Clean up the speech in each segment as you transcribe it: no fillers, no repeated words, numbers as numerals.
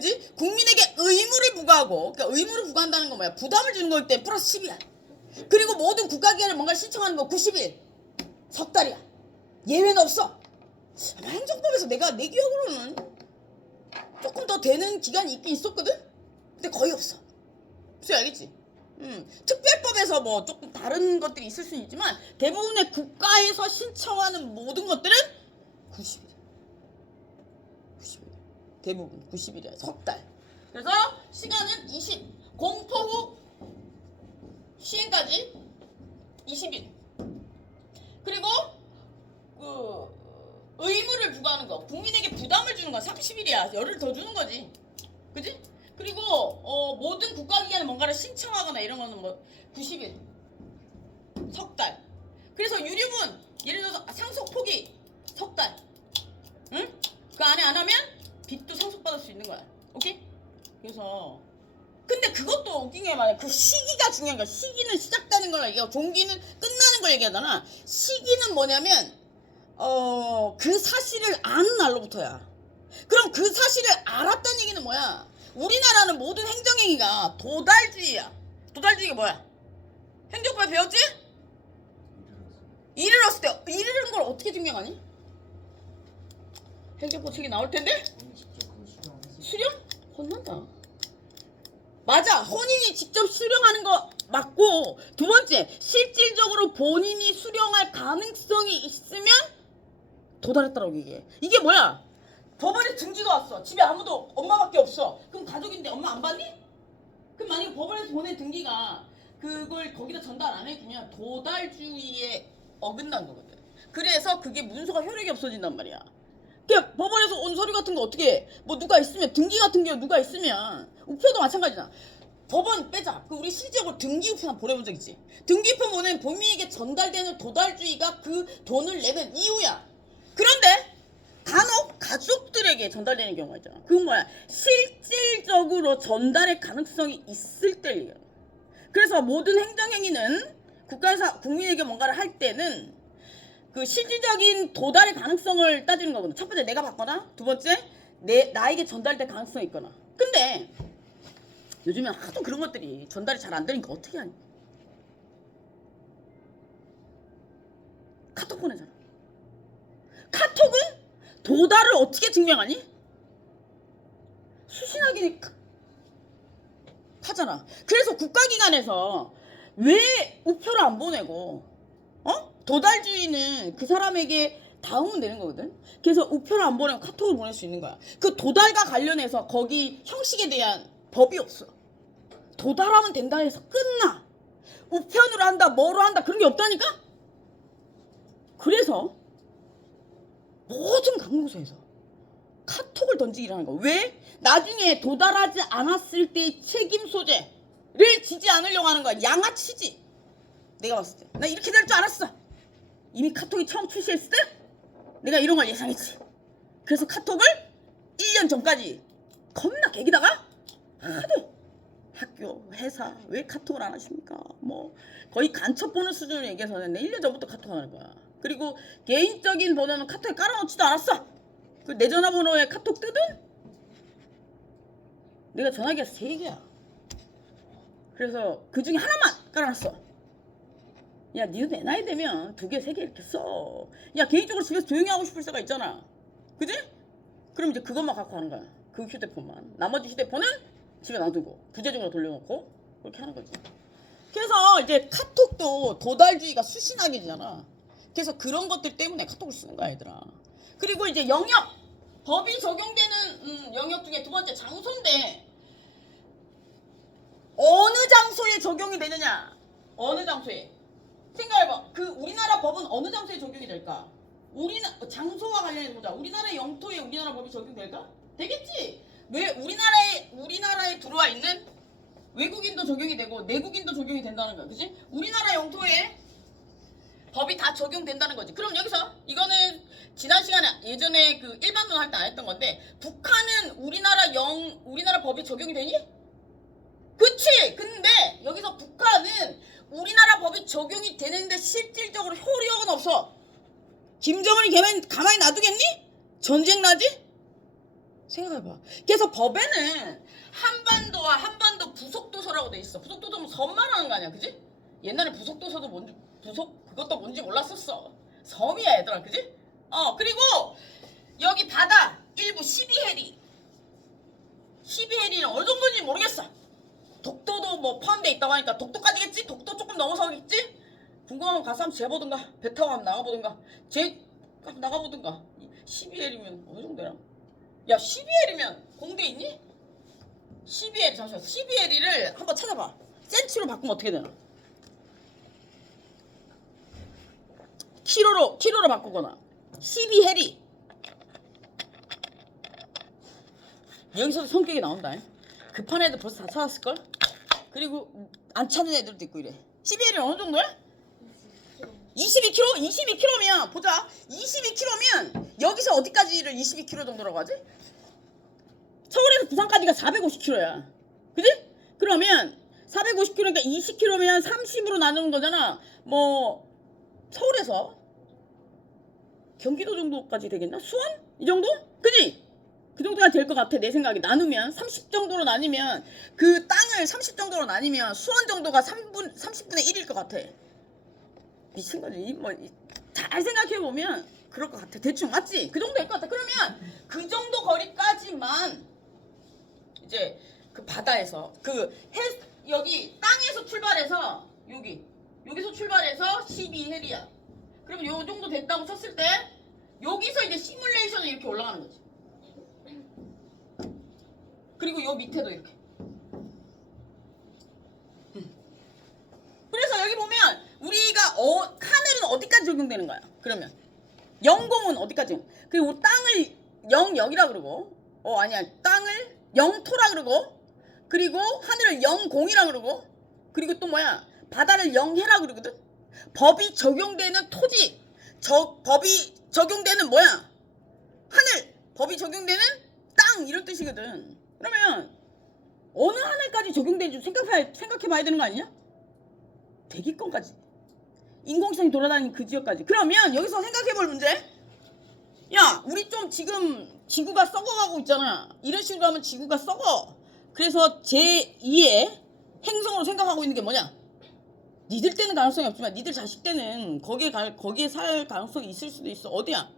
그지? 국민에게 의무를 부과하고, 그러니까 의무를 부과한다는 건 뭐야? 부담을 주는 거기 때문에 플러스 10이야. 그리고 모든 국가기관에 뭔가 신청하는 거 90일. 석 달이야. 예외는 없어. 아마 행정법에서 내가 내 기억으로는 조금 더 되는 기간이 있긴 있었거든? 근데 거의 없어. 무슨 알겠지? 특별법에서 뭐 조금 다른 것들이 있을 수는 있지만 대부분의 국가에서 신청하는 모든 것들은 90일. 90일. 대부분 90일이야. 석 달. 그래서 시간은 20. 공포 후 시행까지 20일. 그리고 의무를 부과하는 거, 국민에게 부담을 주는 건 30일이야. 열흘 더 주는 거지. 그지? 그리고 모든 국가기관에 뭔가를 신청하거나 이런 거는 뭐 90일. 석 달. 그래서 유류분, 예를 들어서 상속 포기 석 달. 응? 그 안에 안 하면 빚도 상속받을 수 있는 거야. 오케이? 그래서 근데 그것도 웃긴 게 말이야. 그 시기가 중요한 거야. 시기는 시작되는 걸 얘기하고 종기는 끝나는 걸 얘기하잖아. 시기는 뭐냐면 그 사실을 아는 날로부터야. 그럼 그 사실을 알았다는 얘기는 뭐야? 우리나라는 모든 행정행위가 도달주의야. 도달주의가 뭐야? 행정법에 배웠지? 이르렀을 때 이르는 걸 어떻게 증명하니? 행정법 책이 나올 텐데? 수령? 혼난다. 맞아. 혼인이 직접 수령하는 거 맞고, 두 번째, 실질적으로 본인이 수령할 가능성이 있으면 도달했다라고 얘기해. 이게 뭐야? 법원에 등기가 왔어. 집에 아무도 엄마밖에 없어. 그럼 가족인데 엄마 안 받니? 그럼 만약에 법원에서 보낸 등기가 그걸 거기다 전달 안 해주면 도달주의에 어긋난 거거든. 그래서 그게 문서가 효력이 없어진단 말이야. 그러니까 법원에서 온 서류 같은 거 어떻게 해? 뭐 누가 있으면, 등기 같은 게 누가 있으면, 우표도 마찬가지잖아. 법원 빼자. 우리 실제로 등기 우표 한번 보내본 적 있지? 등기 우표 보낸 본인에게 전달되는 도달주의가 그 돈을 내는 이유야. 그런데 간혹 가족들에게 전달되는 경우가 있잖아. 그건 뭐야? 실질적으로 전달의 가능성이 있을 때 얘기야. 그래서 모든 행정행위는 국가에서 국민에게 뭔가를 할 때는 그 실질적인 도달의 가능성을 따지는 거거든. 첫 번째 내가 받거나, 두 번째 나에게 전달될 가능성이 있거나. 근데 요즘엔 하도 그런 것들이 전달이 잘 안 되니까 어떻게 하니? 카톡 보내잖아. 카톡은 도달을 어떻게 증명하니? 수신하기는 하잖아. 그래서 국가기관에서 왜 우표를 안 보내고 도달주의는 그 사람에게 다음은 되는 거거든. 그래서 우표를 안 보내고 카톡을 보낼 수 있는 거야. 그 도달과 관련해서 거기 형식에 대한 법이 없어. 도달하면 된다 해서 끝나. 우편으로 한다, 뭐로 한다, 그런 게 없다니까? 그래서 모든 강공소에서 카톡을 던지기라는 거야. 왜? 나중에 도달하지 않았을 때의 책임 소재를 지지 않으려고 하는 거야. 양아치지. 내가 봤을 때. 나 이렇게 될 줄 알았어. 이미 카톡이 처음 출시했을 때 내가 이런 걸 예상했지. 그래서 카톡을 1년 전까지 겁나 개기다가 하도 학교, 회사 왜 카톡을 안 하십니까? 뭐 거의 간첩 보는 수준으로 얘기해서는 1년 전부터 카톡 하는 거야. 그리고 개인적인 번호는 카톡에 깔아놓지도 않았어. 그 내 전화번호에 카톡 뜨든 내가 전화기가 3개야. 그래서 그 중에 하나만 깔아놨어. 야, 니도 내 나이 되면 2개, 3개 이렇게 써. 야, 개인적으로 집에서 조용히 하고 싶을 때가 있잖아. 그지? 그럼 이제 그것만 갖고 하는 거야. 그 휴대폰만. 나머지 휴대폰은 집에 놔두고 부재중으로 돌려놓고 그렇게 하는 거지. 그래서 이제 카톡도 도달주의가 수신하게잖아. 그래서 그런 것들 때문에 카톡을 쓰는 거야, 얘들아. 그리고 이제 영역, 법이 적용되는 영역 중에 두 번째 장소인데, 어느 장소에 적용이 되느냐? 어느 장소에? 생각해봐. 그 우리나라 법은 어느 장소에 적용이 될까? 장소와 관련해서 보자. 우리나라 영토에 우리나라 법이 적용될까? 되겠지. 왜 우리나라에 들어와 있는 외국인도 적용이 되고 내국인도 적용이 된다는 거야, 그지? 우리나라 영토에 법이 다 적용된다는 거지. 그럼 여기서 이거는 지난 시간에 예전에 그 일반론 할 때 안 했던 건데, 북한은 우리나라 법이 적용이 되니? 그치. 근데 여기서 북한은 우리나라 법이 적용이 되는데 실질적으로 효력은 없어. 김정은이 가만히 놔두겠니? 전쟁 나지? 생각해봐. 그래서 법에는 한반도와 한반도 부속도서라고 돼 있어. 부속도서면 섬 말하는 거 아니야, 그지? 옛날에 부속도서도 뭔지 그것도 뭔지 몰랐었어. 섬이야 얘들아, 그지? 그리고 여기 바다 일부 12해리. 12해리는 어느 정도인지 모르겠어. 독도도 뭐 포함돼 있다고 하니까 독도까지겠지? 독도 조금 넘어서겠지? 궁금하면 가서 한번 재보든가 배 타고 한번 나가보든가 한번 나가보든가. 12해리면 어느 정도야? 야 12해리면 공대 있니? 12해리 잠시만 12해리를 한번 찾아봐. 센치로 바꾸면 어떻게 되나? 키로로 바꾸거나 12해리. 여기서도 성격이 나온다. 급한 애들 벌써 다 찾았을걸? 그리고 안 찾는 애들도 있고 이래. 12해리 어느 정도야? 22km? 22km면 보자. 22km면 여기서 어디까지를 22km 정도라고 하지? 서울에서 부산까지가 450km야. 그지? 그러면 450km니까 20km면 30으로 나누는 거잖아. 뭐 서울에서 경기도 정도까지 되겠나? 수원? 이 정도? 그지? 그 정도가 될 것 같아. 내 생각에 나누면 30 정도로 나뉘면 그 땅을 30 정도로 나뉘면 수원 정도가 30분의 1일 것 같아. 미친 거지. 잘 생각해보면 그럴 것 같아. 대충 맞지? 그 정도 될 것 같아. 그러면 그 정도 거리까지만 이제 그 바다에서 여기 땅에서 출발해서 여기서 출발해서 12해리야. 그럼 요 정도 됐다고 쳤을 때 여기서 이제 시뮬레이션이 이렇게 올라가는 거지. 그리고 요 밑에도 이렇게. 그래서 여기 보면 우리가 하늘은 어디까지 적용되는 거야? 그러면 영공은 어디까지? 그리고 땅을 영역이라 그러고 아니야 땅을 영토라 그러고 그리고 하늘을 영공이라 그러고 그리고 또 뭐야 바다를 영해라 그러거든. 법이 적용되는 토지 법이 적용되는 뭐야 하늘 법이 적용되는 땅 이런 뜻이거든. 그러면 어느 하늘까지 적용되는지 생각해봐야 되는 거 아니냐? 대기권까지 인공지능이 돌아다니는 그 지역까지. 그러면 여기서 생각해볼 문제. 야 우리 좀 지금 지구가 썩어가고 있잖아. 이런 식으로 하면 지구가 썩어. 그래서 제2의 행성으로 생각하고 있는 게 뭐냐? 니들 때는 가능성이 없지만 니들 자식 때는 거기에 살 가능성이 있을 수도 있어. 어디야?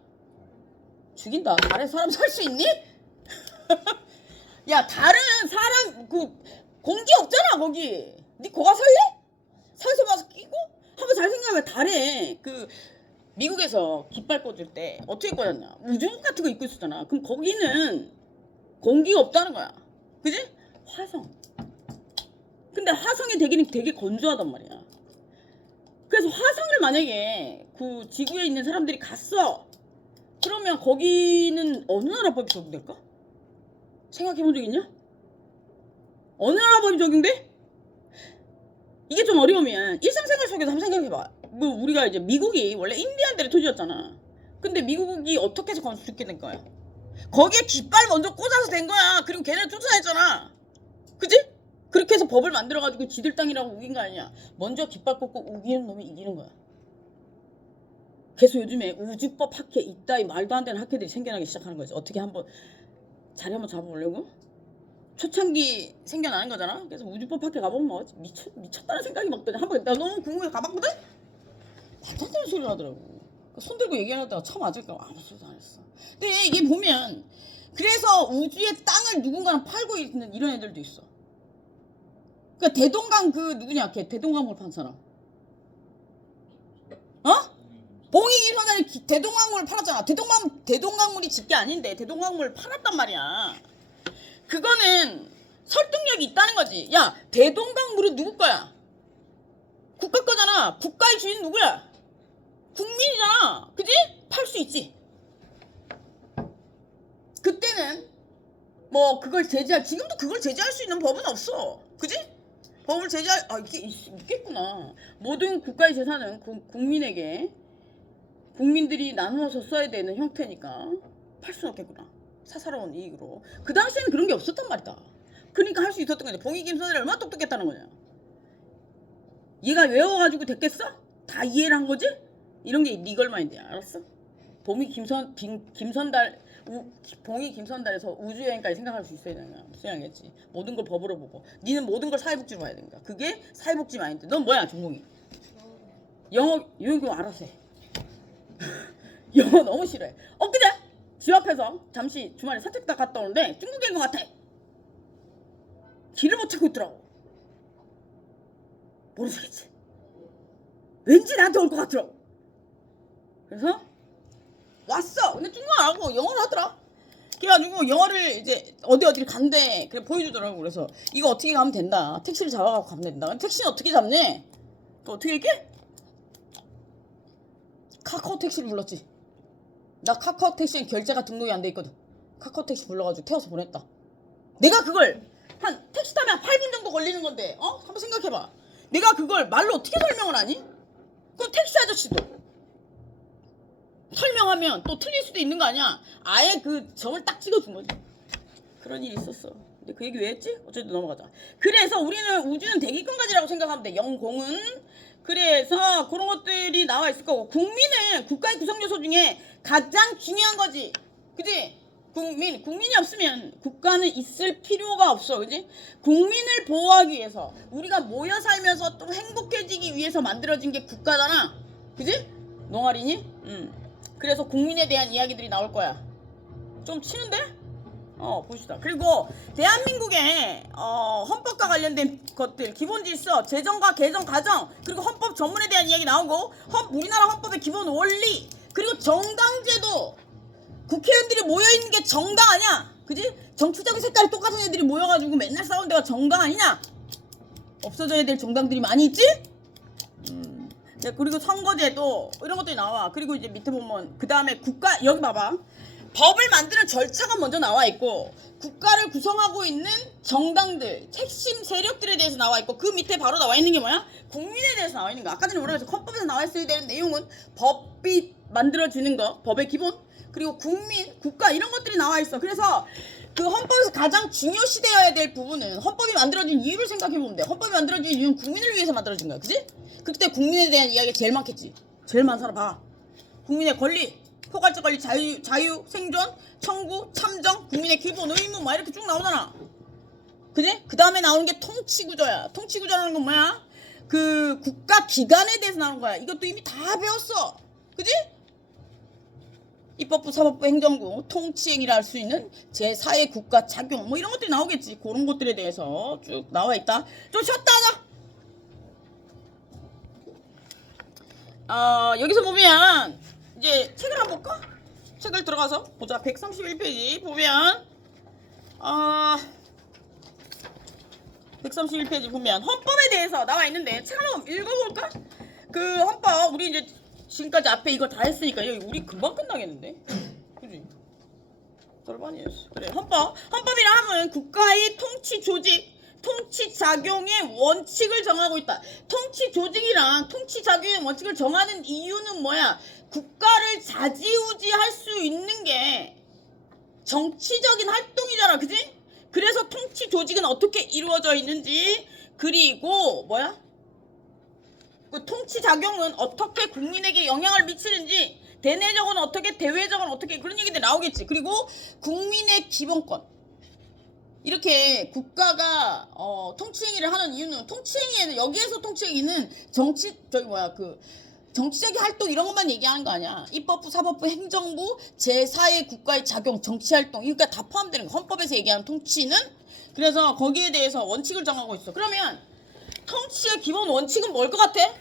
죽인다. 달에 사람 살 수 있니? 야 달은 사람 공기 없잖아 거기. 니 거가 살래? 산소 마스크 끼고? 한번 잘 생각해봐. 달에 미국에서 깃발 꽂을 때 어떻게 꽂았냐? 우주복 같은 거 입고 있었잖아. 그럼 거기는 공기가 없다는 거야. 그지? 화성. 근데 화성의 대기는 되게 건조하단 말이야. 그래서 화성을 만약에 그 지구에 있는 사람들이 갔어. 그러면 거기는 어느 나라 법이 적용될까? 생각해본 적 있냐? 어느 나라 법이 적용돼? 이게 좀 어려우면 일상생활 속에서 한번 생각해봐. 우리가 이제 미국이 원래 인디안들의 토지였잖아. 근데 미국이 어떻게 해서 건축했게 된 거야? 거기에 깃발 먼저 꽂아서 된 거야. 그리고 걔네 쫓아냈잖아. 그지? 그렇게 해서 법을 만들어가지고 지들 땅이라고 우긴 거 아니야. 먼저 깃발 꽂고 우기는 놈이 이기는 거야. 그래서 요즘에 우주법 학회 이따위 말도 안 되는 학회들이 생겨나기 시작하는 거지. 어떻게 한번 자리 한번 잡아보려고? 초창기 생겨나는 거잖아. 그래서 우주법 학회 가보면 뭐 미쳤다는 생각이 막 드네. 한번 내가 너무 궁금해 가봤거든? 말도 안 되는 소리를 하더라고. 손 들고 얘기하다가 처음 맞을까 아무 소리도 안 했어. 근데 이게 보면 그래서 우주의 땅을 누군가는 팔고 있는 이런 애들도 있어. 그러니까 대동강 누구냐 걔 대동강물 판 사람. 봉익이 선생이 대동강물을 팔았잖아. 대동강물이 집게 아닌데 대동강물을 팔았단 말이야. 그거는 설득력이 있다는 거지. 야 대동강물은 누구 거야? 국가 거잖아. 국가의 주인 누구야? 국민이잖아. 그지? 팔 수 있지. 그때는 뭐 그걸 지금도 그걸 제재할 수 있는 법은 없어. 그지? 법을 이게 있겠구나. 모든 국가의 재산은 국민들이 나누어서 써야 되는 형태니까 팔 수는 없겠구나. 사사로운 이익으로. 그 당시에는 그런 게 없었단 말이다. 그러니까 할 수 있었던 거지. 봉익임 선생이 얼마나 똑똑했다는 거냐. 얘가 외워가지고 됐겠어? 다 이해를 한 거지? 이런 게 리걸 마인드야. 알았어? 김선달 봉이 김선달에서 우주여행까지 생각할 수 있어야 되냐. 수양했지. 모든 걸 법으로 보고. 니는 모든 걸 사회복지로 봐야 된다. 그게 사회복지 마인드. 넌 뭐야 전공이? 영어 이거 알아서 해. 영어 너무 싫어해. 엊그제 집 앞에서 잠시 주말에 산책 다 갔다 오는데 중국인 것 같아. 길을 못 찾고 있더라고. 모르겠지. 왠지 나한테 올 것 같더라고. 그래서 왔어. 근데 중국어 안 하고 영어를 하더라. 그래가지고 영어를 이제 어디를 간대. 그래 보여주더라고. 그래서 이거 어떻게 가면 된다. 택시를 잡아가고 가면 된다. 택시는 어떻게 잡니? 또 어떻게 얘기해? 카카오 택시를 불렀지. 나 카카오 택시엔 결제가 등록이 안 돼 있거든. 카카오 택시 불러가지고 태워서 보냈다. 내가 그걸 한 택시 타면 8분 정도 걸리는 건데 한번 생각해봐. 내가 그걸 말로 어떻게 설명을 하니? 그럼 택시 아저씨도 설명하면 또 틀릴 수도 있는 거 아니야. 아예 그 점을 딱 찍어준 거지. 그런 일이 있었어. 근데 그 얘기 왜 했지? 어쨌든 넘어가자. 그래서 우리는 우주는 대기권 가지라고 생각하면 돼. 영공은. 그래서 그런 것들이 나와 있을 거고, 국민은 국가의 구성 요소 중에 가장 중요한 거지. 그지? 국민이 없으면 국가는 있을 필요가 없어. 그지? 국민을 보호하기 위해서, 우리가 모여 살면서 또 행복해지기 위해서 만들어진 게 국가잖아. 그지? 농아리니? 그래서 국민에 대한 이야기들이 나올 거야. 좀 치는데? 보시다. 그리고 대한민국의 헌법과 관련된 것들, 기본 질서, 재정과 개정 과정, 그리고 헌법 전문에 대한 이야기 나오고, 우리나라 헌법의 기본 원리, 그리고 정당제도. 국회의원들이 모여있는 게 정당 아니야. 그지? 정치적인 색깔이 똑같은 애들이 모여가지고 맨날 싸우는 데가 정당 아니냐? 없어져야 될 정당들이 많이 있지? 그리고 선거제도 이런 것들이 나와. 그리고 이제 밑에 보면 그 다음에 국가, 여기 봐봐. 법을 만드는 절차가 먼저 나와 있고, 국가를 구성하고 있는 정당들, 핵심 세력들에 대해서 나와 있고, 그 밑에 바로 나와 있는 게 뭐야? 국민에 대해서 나와 있는 거. 아까 전에 뭐라고 했어? 헌법에서 나와 있어야 되는 내용은 법이 만들어지는 거, 법의 기본, 그리고 국민, 국가 이런 것들이 나와 있어. 그래서 그 헌법에서 가장 중요시되어야 될 부분은 헌법이 만들어진 이유를 생각해보면 돼. 헌법이 만들어진 이유는 국민을 위해서 만들어진 거야. 그치? 그때 국민에 대한 이야기가 제일 많겠지. 제일 많잖아. 봐. 국민의 권리, 포괄적 권리, 자유, 생존, 청구, 참정, 국민의 기본 의무 막 이렇게 쭉 나오잖아. 그지? 그 다음에 나오는 게 통치구조야. 통치구조라는 건 뭐야? 그 국가 기관에 대해서 나오는 거야. 이것도 이미 다 배웠어. 그지? 입법부, 사법부, 행정부, 통치행위를 할 수 있는 제4의 국가 작용 뭐 이런 것들이 나오겠지. 그런 것들에 대해서 쭉 나와 있다. 좀 쉬었다 하자. 여기서 보면 이제 책을 한번 볼까? 책을 들어가서 보자. 131페이지 보면 131페이지 보면 헌법에 대해서 나와 있는데 책 한번 읽어볼까? 그 헌법 우리 이제 지금까지 앞에 이거 다 했으니까 여기 우리 금방 끝나겠는데? 그지? 절반이었어. 그래. 헌법이라 하면 국가의 통치 조직, 통치 작용의 원칙을 정하고 있다. 통치 조직이랑 통치 작용의 원칙을 정하는 이유는 뭐야? 국가를 좌지우지할 수 있는 게 정치적인 활동이잖아. 그지? 그래서 통치 조직은 어떻게 이루어져 있는지, 그리고 뭐야? 그 통치 작용은 어떻게 국민에게 영향을 미치는지, 대내적으로는 어떻게, 대외적으로는 어떻게, 그런 얘기들이 나오겠지. 그리고 국민의 기본권. 이렇게 국가가 통치행위를 하는 이유는, 통치행위에는, 여기에서 통치행위는 정치적인 활동 이런 것만 얘기하는 거 아니야. 입법부, 사법부, 행정부, 제4의 국가의 작용, 정치활동, 그러니까 다 포함되는 거. 헌법에서 얘기하는 통치는. 그래서 거기에 대해서 원칙을 정하고 있어. 그러면 통치의 기본 원칙은 뭘 것 같아?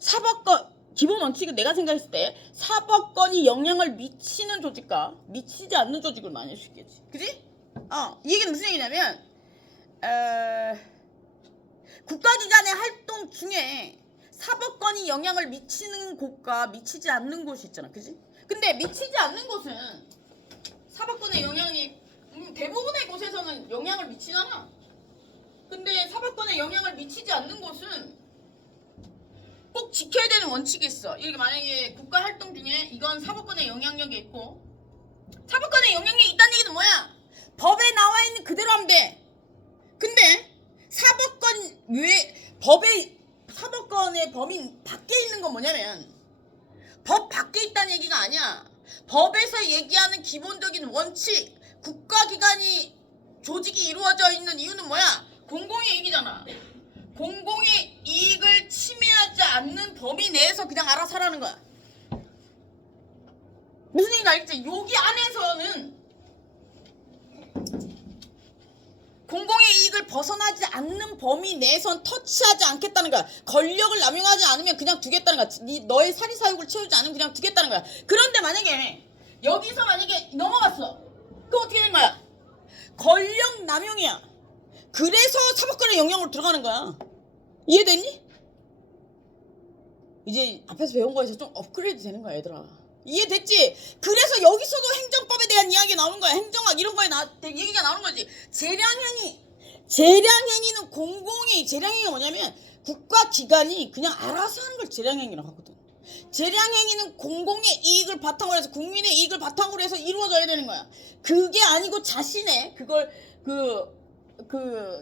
사법권, 기본 원칙은 내가 생각했을 때 사법권이 영향을 미치는 조직과 미치지 않는 조직을 나뉠 수 있겠지. 그지? 이 얘기는 무슨 얘기냐면, 국가기관의 활동 중에 사법권이 영향을 미치는 곳과 미치지 않는 곳이 있잖아. 그지? 근데 미치지 않는 곳은 사법권의 영향이 대부분의 곳에서는 영향을 미치잖아. 근데 사법권에 영향을 미치지 않는 곳은 꼭 지켜야 되는 원칙이 있어. 이게 만약에 국가 활동 중에 이건 사법권의 영향력이 있고, 사법권의 영향력이 있다는 얘기는 뭐야? 법에 나와 있는 그대로 하면 돼. 근데 사법권의 범인 밖에 있는 건 뭐냐면, 법 밖에 있다는 얘기가 아니야. 법에서 얘기하는 기본적인 원칙, 국가기관이 조직이 이루어져 있는 이유는 뭐야? 공공의 이익이잖아. 공공의 이익을 침해하지 않는 범위 내에서 그냥 알아서 하라는 거야. 무슨 얘기인지 알겠지? 여기 안에서는 공공의 이익을 벗어나지 않는 범위 내에선 터치하지 않겠다는 거야. 권력을 남용하지 않으면 그냥 두겠다는 거야. 너의 사리사욕을 채우지 않으면 그냥 두겠다는 거야. 그런데 만약에 여기서 만약에 넘어갔어. 그럼 어떻게 된 거야? 권력 남용이야. 그래서 사법권의 영역으로 들어가는 거야. 이해됐니? 이제 앞에서 배운 거에서 좀 업그레이드 되는 거야, 얘들아. 이해됐지? 그래서 여기서도 행정법에 대한 이야기 나오는 거야. 행정학 이런 거에 얘기가 나오는 거지. 재량행위는 공공의 재량행위가 뭐냐면 국가기관이 그냥 알아서 하는 걸 재량행위라고 하거든. 재량행위는 공공의 이익을 바탕으로 해서 국민의 이익을 바탕으로 해서 이루어져야 되는 거야. 그게 아니고 자신의 그걸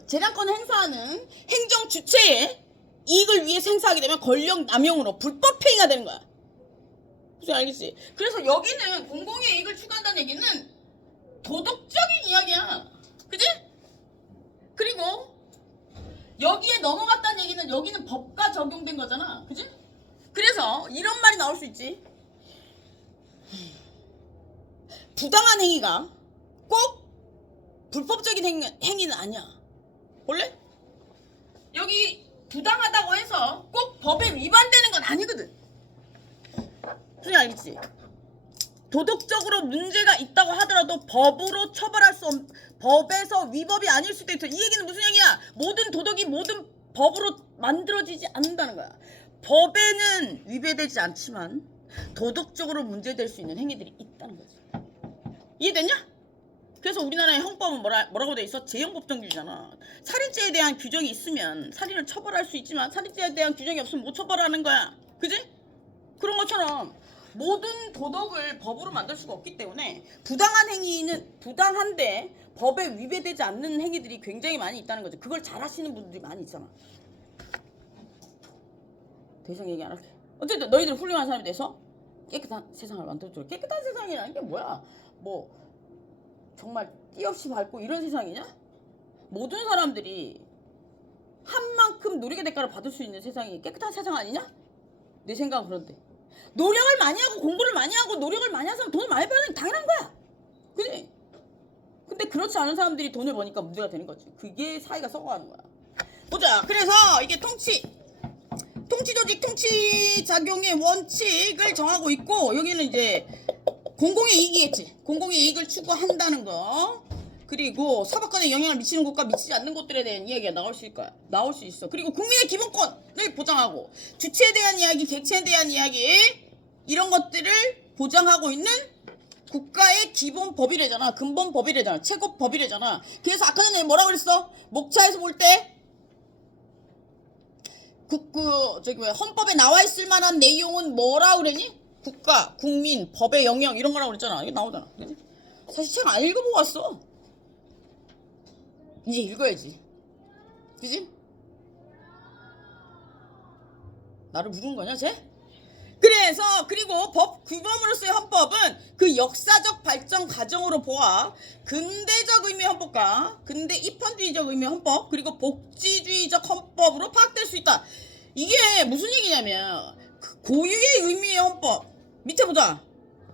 재량권을 행사하는 행정 주체의 이익을 위해서 행사하게 되면 권력 남용으로 불법 행위가 되는 거야. 무슨 알겠지? 그래서 여기는 공공의 이익을 추구한다는 얘기는 도덕적인 이야기야. 그지? 그리고 여기에 넘어갔다는 얘기는 여기는 법과 적용된 거잖아. 그지? 그래서 이런 말이 나올 수 있지. 부당한 행위가 꼭 불법적인 행위는 아니야. 볼래? 여기 부당하다고 해서 꼭 법에 위반되는 건 아니거든. 무슨 알겠지? 도덕적으로 문제가 있다고 하더라도 법으로 처벌할 수 없는, 법에서 위법이 아닐 수도 있어. 이 얘기는 무슨 얘기야? 모든 도덕이 모든 법으로 만들어지지 않는다는 거야. 법에는 위배되지 않지만 도덕적으로 문제될 수 있는 행위들이 있다는 거지. 이해됐냐? 그래서 우리나라의 형법은 뭐라고 돼 있어? 재형법정규잖아. 살인죄에 대한 규정이 있으면 살인을 처벌할 수 있지만 살인죄에 대한 규정이 없으면 못 처벌하는 거야. 그지? 그런 것처럼 모든 도덕을 법으로 만들 수가 없기 때문에 부당한 행위는 부당한데 법에 위배되지 않는 행위들이 굉장히 많이 있다는 거죠. 그걸 잘 하시는 분들이 많이 있잖아. 더 이상 얘기 안 할게. 어쨌든 너희들 훌륭한 사람이 돼서 깨끗한 세상을 만들어줘. 깨끗한 세상이라는 게 뭐야? 뭐 정말 띠 없이 밝고 이런 세상이냐? 모든 사람들이 한 만큼 노력의 대가를 받을 수 있는 세상이 깨끗한 세상 아니냐? 내 생각은 그런데. 노력을 많이 하고 공부를 많이 하고 노력을 많이 하는 사람 돈을 많이 버는 게 당연한 거야. 그지? 근데 그렇지 않은 사람들이 돈을 버니까 문제가 되는 거지. 그게 사회가 썩어가는 거야. 보자. 그래서 이게 통치조직 통치작용의 원칙을 정하고 있고, 여기는 이제 공공의 이익이겠지. 공공의 이익을 추구한다는 거. 그리고 사법권에 영향을 미치는 곳과 미치지 않는 곳들에 대한 이야기가 나올 수 있어. 그리고 국민의 기본권을 보장하고 주체에 대한 이야기, 객체에 대한 이야기 이런 것들을 보장하고 있는 국가의 기본 법이래잖아. 근본 법이래잖아. 최고 법이래잖아. 그래서 아까 전에 뭐라고 그랬어? 목차에서 볼 때 헌법에 나와 있을 만한 내용은 뭐라고 그랬니? 국가, 국민, 법의 영역 이런 거라고 그랬잖아. 이게 나오잖아. 그치? 사실 책 안 읽어보고 왔어. 이제 읽어야지. 그지? 나를 부른 거냐, 쟤? 그래서 그리고 법 규범으로서의 헌법은 그 역사적 발전 과정으로 보아 근대적 의미의 헌법과 근대 입헌주의적 의미의 헌법 그리고 복지주의적 헌법으로 파악될 수 있다. 이게 무슨 얘기냐면 고유의 의미의 헌법 밑에 보자.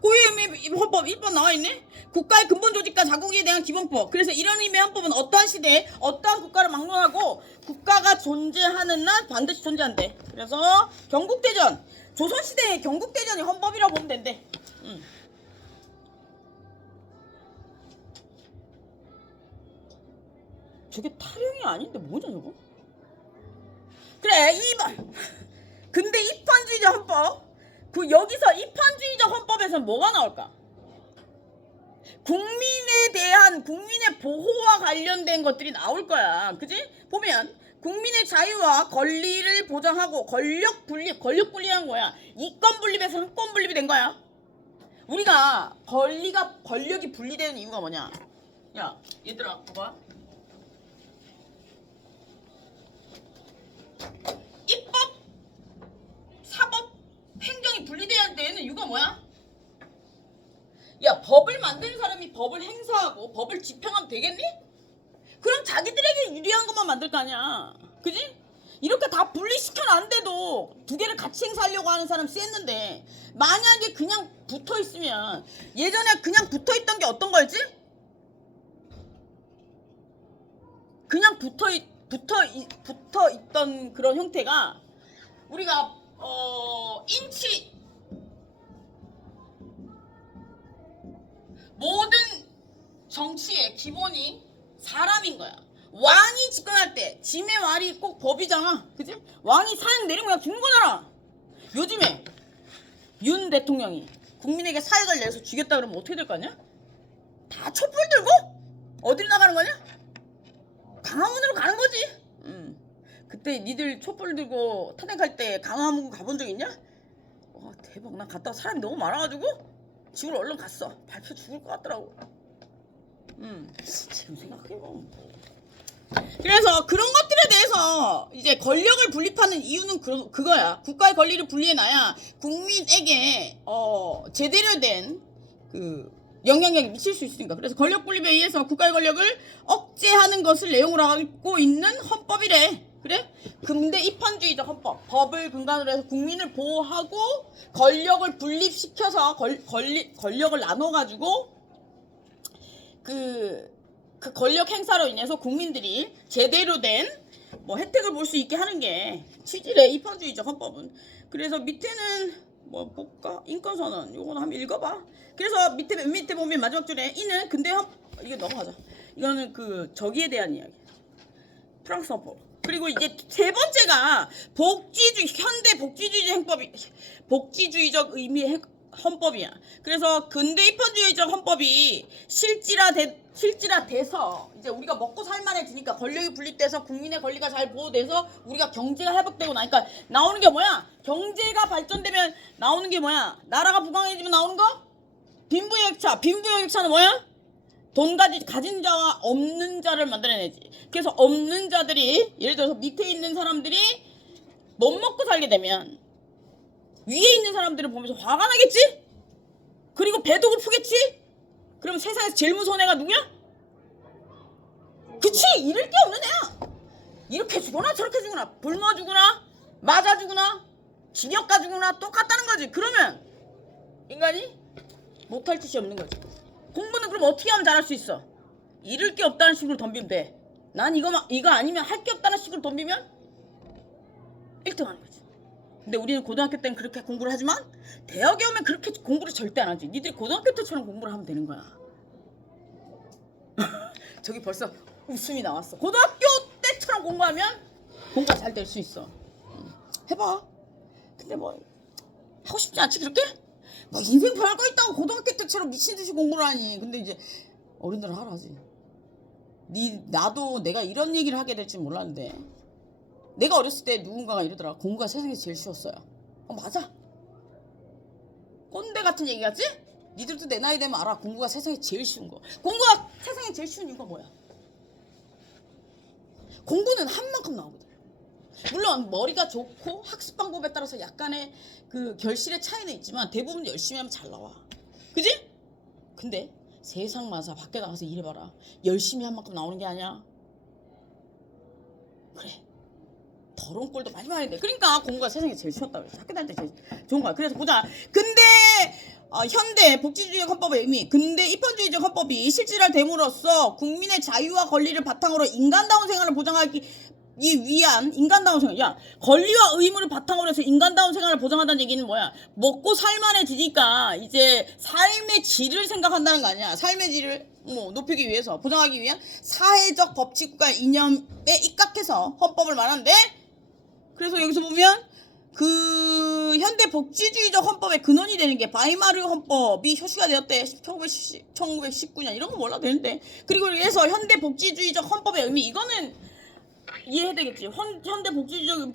고유의 의미의 헌법 1번 나와있네. 국가의 근본 조직과 자국에 대한 기본법. 그래서 이런 의미의 헌법은 어떠한 시대에 어떠한 국가를 막론하고 국가가 존재하는 날 반드시 존재한대. 그래서 경국대전 조선시대의 경국대전이 헌법이라고 보면 된대. 저게 타령이 아닌데 뭐냐 저거? 그래 2번 근데 입헌주의적 헌법. 여기서 입헌주의적 헌법에서는 뭐가 나올까? 국민에 대한 국민의 보호와 관련된 것들이 나올 거야. 그지? 보면 국민의 자유와 권리를 보장하고 권력 분리한 거야. 이권 분립에서 한권 분립이 된 거야. 우리가 권력이 분리되는 이유가 뭐냐? 야, 얘들아, 봐봐. 입법, 사법, 행정이 분리돼야 되는 이유가 뭐야? 야, 법을 만드는 사람이 법을 행사하고 법을 집행하면 되겠니? 그럼 자기들에게 유리한 것만 만들 거 아니야. 그지? 이렇게 다 분리시켜놨는데도 두 개를 같이 행사하려고 하는 사람 쎄는데, 만약에 그냥 붙어있으면, 예전에 그냥 붙어있던 게 어떤 거였지? 그냥 붙어있던 그런 형태가 우리가 인치, 모든 정치의 기본이 사람인 거야. 왕이 집권할 때 짐의 말이 꼭 법이잖아. 그지? 왕이 사형 내리면 그냥 죽는 거잖아. 요즘에 윤 대통령이 국민에게 사형을 내서 죽였다 그러면 어떻게 될 거 아니야? 다 촛불 들고 어디로 나가는 거냐? 강화문으로 가는 거지. 그때 니들 촛불 들고 탄핵할 때 강화문 가본 적 있냐? 와, 대박. 나 갔다가 사람이 너무 많아가지고 집으로 얼른 갔어. 발표 죽을 것 같더라고. 지금 생각해보면 그래서 그런 것들에 대해서 이제 권력을 분립하는 이유는 그거야. 국가의 권리를 분리해놔야 국민에게 제대로 된 그 영향력이 미칠 수 있으니까. 그래서 권력 분립에 의해서 국가의 권력을 억제하는 것을 내용으로 하고 있는 헌법이래. 그래? 근대 입헌주의적 헌법. 법을 근간으로 해서 국민을 보호하고 권력을 분립시켜서 권력을 나눠가지고 그 권력 행사로 인해서 국민들이 제대로 된 뭐 혜택을 볼 수 있게 하는 게 취지래, 입헌주의적 헌법은. 그래서 밑에는 뭐 볼까? 인권선언. 요거는 한번 읽어봐. 그래서 밑에 보면 마지막 줄에 이는 근대 이게 넘어가자. 이거는 그 저기에 대한 이야기. 프랑스 헌법. 그리고 이제 세 번째가 현대 복지주의적 의미의 헌법이야. 그래서 근대 입헌주의적 헌법이 실질화돼서 이제 우리가 먹고 살만해지니까, 권력이 분립돼서 국민의 권리가 잘 보호돼서 우리가 경제가 회복되고 나니까 나오는 게 뭐야? 경제가 발전되면 나오는 게 뭐야? 나라가 부강해지면 나오는 거? 빈부격차. 빈부격차는 뭐야? 돈 가진 자와 없는 자를 만들어내지. 그래서 없는 자들이, 예를 들어서 밑에 있는 사람들이 못 먹고 살게 되면 위에 있는 사람들을 보면서 화가 나겠지? 그리고 배도 고프겠지? 그럼 세상에서 제일 무서운 애가 누구야? 그치? 잃을 게 없는 애야. 이렇게 죽거나 저렇게 죽거나, 굶어 죽거나 맞아 죽거나 징역 가 죽거나 똑같다는 거지. 그러면 인간이 못할 짓이 없는 거지. 공부는 그럼 어떻게 하면 잘할 수 있어? 잃을 게 없다는 식으로 덤비면 돼. 난 이거 아니면 할 게 없다는 식으로 덤비면 1등 하는 거지. 근데 우리는 고등학교 때는 그렇게 공부를 하지만 대학에 오면 그렇게 공부를 절대 안 하지. 니들이 고등학교 때처럼 공부를 하면 되는 거야. 저기 벌써 웃음이 나왔어. 고등학교 때처럼 공부하면 공부가 잘 될 수 있어. 해봐. 근데 뭐 하고 싶지 않지 그렇게? 뭐 인생 별거 있다고 고등학교 때처럼 미친듯이 공부를 하니. 근데 이제 어른들은 하라지. 나도 내가 이런 얘기를 하게 될 줄 몰랐는데, 내가 어렸을 때 누군가가 이러더라. 공부가 세상에서 제일 쉬웠어요. 맞아. 꼰대 같은 얘기 같지? 니들도 내 나이 되면 알아. 공부가 세상에 제일 쉬운 거. 공부가 세상에 제일 쉬운 이유가 뭐야? 공부는 한 만큼 나오거든. 물론 머리가 좋고 학습 방법에 따라서 약간의 그 결실의 차이는 있지만 대부분 열심히 하면 잘 나와. 그지? 근데 세상 마사 밖에 나가서 일해봐라. 열심히 한 만큼 나오는 게 아니야. 그래. 더러운 꼴도 많이 봐야 돼. 그러니까 공부가 세상에 제일 쉬웠다고 해. 학교 다닐 때 제일 좋은 거야. 그래서 보자. 근데 현대 복지주의적 헌법의 의미. 근대 입헌주의적 헌법이 실질화됨으로써 국민의 자유와 권리를 바탕으로 인간다운 생활을 보장하기 위한 인간다운 생활. 야, 권리와 의무를 바탕으로 해서 인간다운 생활을 보장한다는 얘기는 뭐야? 먹고 살만해지니까 이제 삶의 질을 생각한다는 거 아니야. 삶의 질을 높이기 위해서, 보장하기 위한 사회적 법치국가 이념에 입각해서 헌법을 말하는데, 그래서 여기서 보면 그 현대 복지주의적 헌법의 근원이 되는 게 바이마르 헌법이 효시가 되었대. 1919년. 이런 거 몰라도 되는데. 그리고 그래서 현대 복지주의적 헌법의 의미, 이거는 이해해야 되겠지. 현대 복지주의적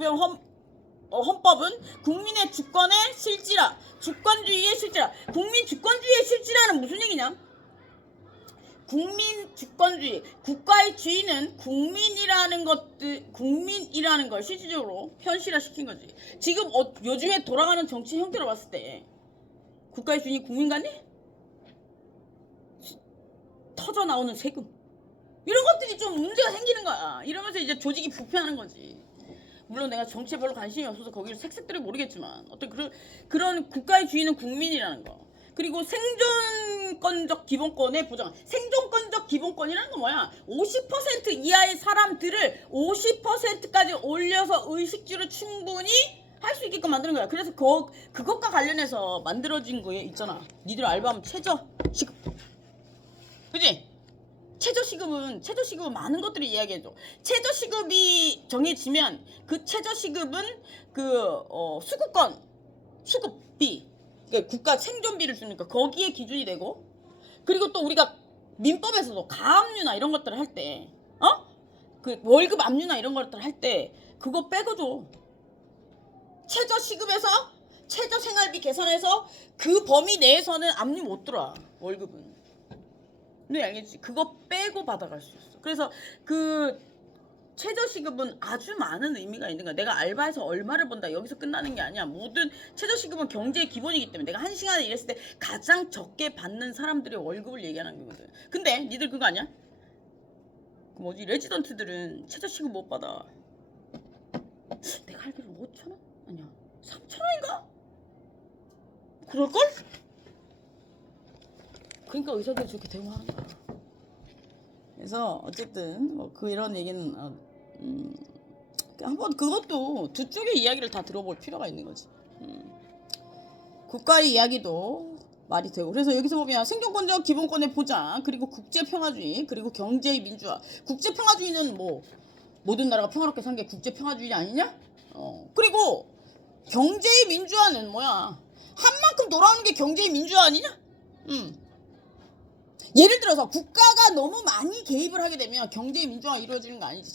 헌법은 국민의 주권의 실질화, 주권주의의 실질화. 국민 주권주의의 실질화는 무슨 얘기냐? 국민 주권주의, 국가의 주인은 국민이라는 걸 실질적으로 현실화 시킨 거지. 지금 요즘에 돌아가는 정치 형태로 봤을 때 국가의 주인이 국민 같니? 터져 나오는 세금 이런 것들이 좀 문제가 생기는 거야. 이러면서 이제 조직이 부패하는 거지. 물론 내가 정치에 별로 관심이 없어서 거기를 색색들을 모르겠지만 어떤 그런 국가의 주인은 국민이라는 거. 그리고 생존권적 기본권의 보장. 생존권적 기본권이라는 건 뭐야? 50% 이하의 사람들을 50%까지 올려서 의식주를 충분히 할 수 있게끔 만드는 거야. 그래서 그것과 관련해서 만들어진 거에 있잖아. 니들 알바하면 최저시급. 그지? 최저시급은 많은 것들을 이야기해줘. 최저시급이 정해지면 그 최저시급은 수급비, 그러니까 국가 생존비를 주니까 거기에 기준이 되고, 그리고 또 우리가 민법에서도 가압류나 이런 것들을 할 때, 그 월급 압류나 이런 것들을 할 때 그거 빼고 줘. 최저시급에서 최저생활비 계산해서 그 범위 내에서는 압류 못 들어와 월급은. 네, 알겠지? 그거 빼고 받아갈 수 있어. 그래서 그 최저시급은 아주 많은 의미가 있는 거야. 내가 알바해서 얼마를 번다 여기서 끝나는 게 아니야. 모든 최저시급은 경제의 기본이기 때문에 내가 1시간에 일했을 때 가장 적게 받는 사람들의 월급을 얘기하는 거거든. 근데 니들 그거 아니야? 레지던트들은 최저시급 못 받아. 내가 알기로 5,000원? 아니야 3,000원인가? 그럴걸? 그러니까 의사들이 저렇게 대응하는 거야. 그래서 어쨌든 이런 얘기는 한번 그것도 두 쪽의 이야기를 다 들어볼 필요가 있는 거지. 국가의 이야기도 말이 되고. 그래서 여기서 보면 생존권적 기본권의 보장, 그리고 국제평화주의, 그리고 경제의 민주화. 국제평화주의는 모든 나라가 평화롭게 산 게 국제평화주의 아니냐? 그리고 경제의 민주화는 뭐야? 한 만큼 돌아오는 게 경제의 민주화 아니냐? 예를 들어서 국가가 너무 많이 개입을 하게 되면 경제의 민주화가 이루어지는 거 아니지.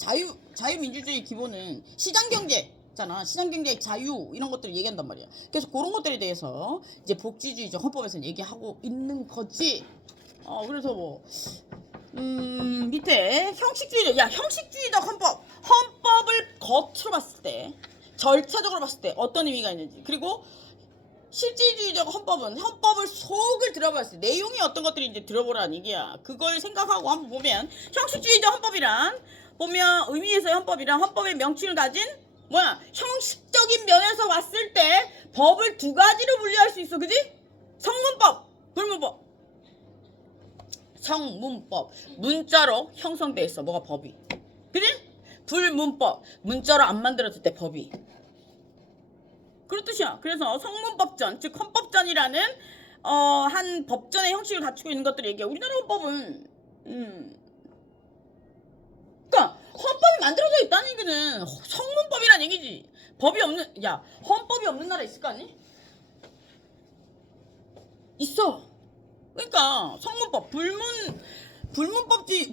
자유민주주의 기본은 시장경제잖아. 시장경제의 자유 이런 것들을 얘기한단 말이야. 그래서 그런 것들에 대해서 이제 복지주의적 헌법에서는 얘기하고 있는 거지. 그래서 밑에 형식주의적 헌법을 거쳐로 봤을 때, 절차적으로 봤을 때 어떤 의미가 있는지, 그리고 실질주의적 헌법은 헌법을 속을 들어봤을 때 내용이 어떤 것들이 이제 들어보라는 얘기야. 그걸 생각하고 한번 보면 형식주의적 헌법이란 보면 의미에서의 헌법이란 헌법의 명칭을 가진 형식적인 면에서 봤을 때 법을 두 가지로 분류할 수 있어. 그지? 성문법, 불문법. 성문법, 문자로 형성돼 있어. 뭐가 법이. 그지? 불문법, 문자로 안 만들어질 때 법이. 그런 뜻이야. 그래서 성문법전, 즉 헌법전이라는 한 법전의 형식을 갖추고 있는 것들을 얘기해. 우리나라 헌법은 그러니까 헌법이 만들어져 있다는 얘기는 성문법이란 얘기지. 헌법이 없는 나라 있을 거 아니? 있어. 그러니까 성문법,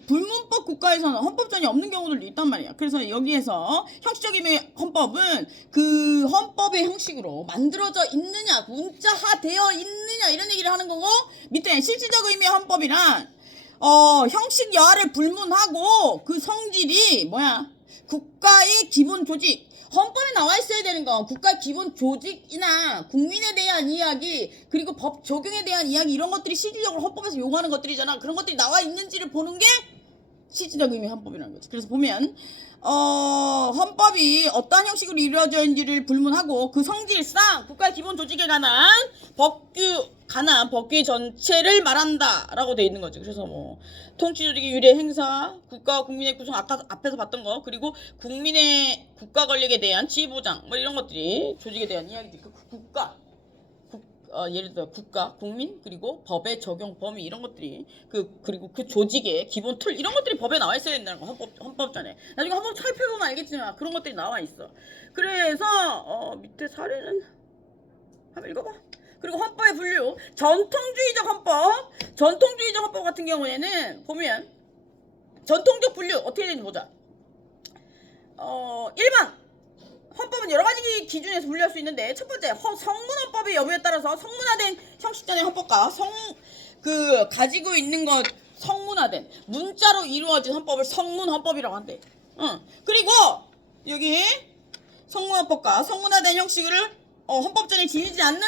불문법 국가에서는 헌법전이 없는 경우들도 있단 말이야. 그래서 여기에서 형식적인 헌법은 그 헌법의 형식으로 만들어져 있느냐, 문자화되어 있느냐 이런 얘기를 하는 거고, 밑에 실질적 의미의 헌법이란 형식 여하를 불문하고 그 성질이 국가의 기본 조직. 헌법에 나와 있어야 되는 건 국가 기본 조직이나 국민에 대한 이야기, 그리고 법 적용에 대한 이야기, 이런 것들이 실질적으로 헌법에서 요구하는 것들이잖아. 그런 것들이 나와 있는지를 보는 게 실질적 의미의 헌법이라는 거지. 그래서 보면 헌법이 어떠한 형식으로 이루어져 있는지를 불문하고 그 성질상 국가의 기본 조직에 관한 법규 전체를 말한다라고 돼 있는 거지. 그래서 통치조직의 유례 행사, 국가와 국민의 구성, 앞에서 봤던 거, 그리고 국민의 국가 권력에 대한 지위 보장, 이런 것들이 조직에 대한 이야기지. 예를 들어 국가, 국민, 그리고 법의 적용 범위, 이런 것들이 그리고 그 조직의 기본 틀, 이런 것들이 법에 나와 있어야 된다는 거. 헌법전에 나중에 헌법 살펴보면 알겠지만 그런 것들이 나와 있어. 그래서 밑에 사례는 한번 읽어봐. 그리고 헌법의 분류, 전통주의적 헌법 같은 경우에는 보면 전통적 분류 어떻게 되는지 보자. 1번 헌법은 여러 가지 기준에서 분류할 수 있는데, 첫 번째 성문헌법의 여부에 따라서 성문화된 형식전의 헌법과 가지고 있는 것 성문화된 문자로 이루어진 헌법을 성문헌법이라고 한대. 그리고 여기 성문헌법과 성문화된 형식을 헌법전에 지니지 않는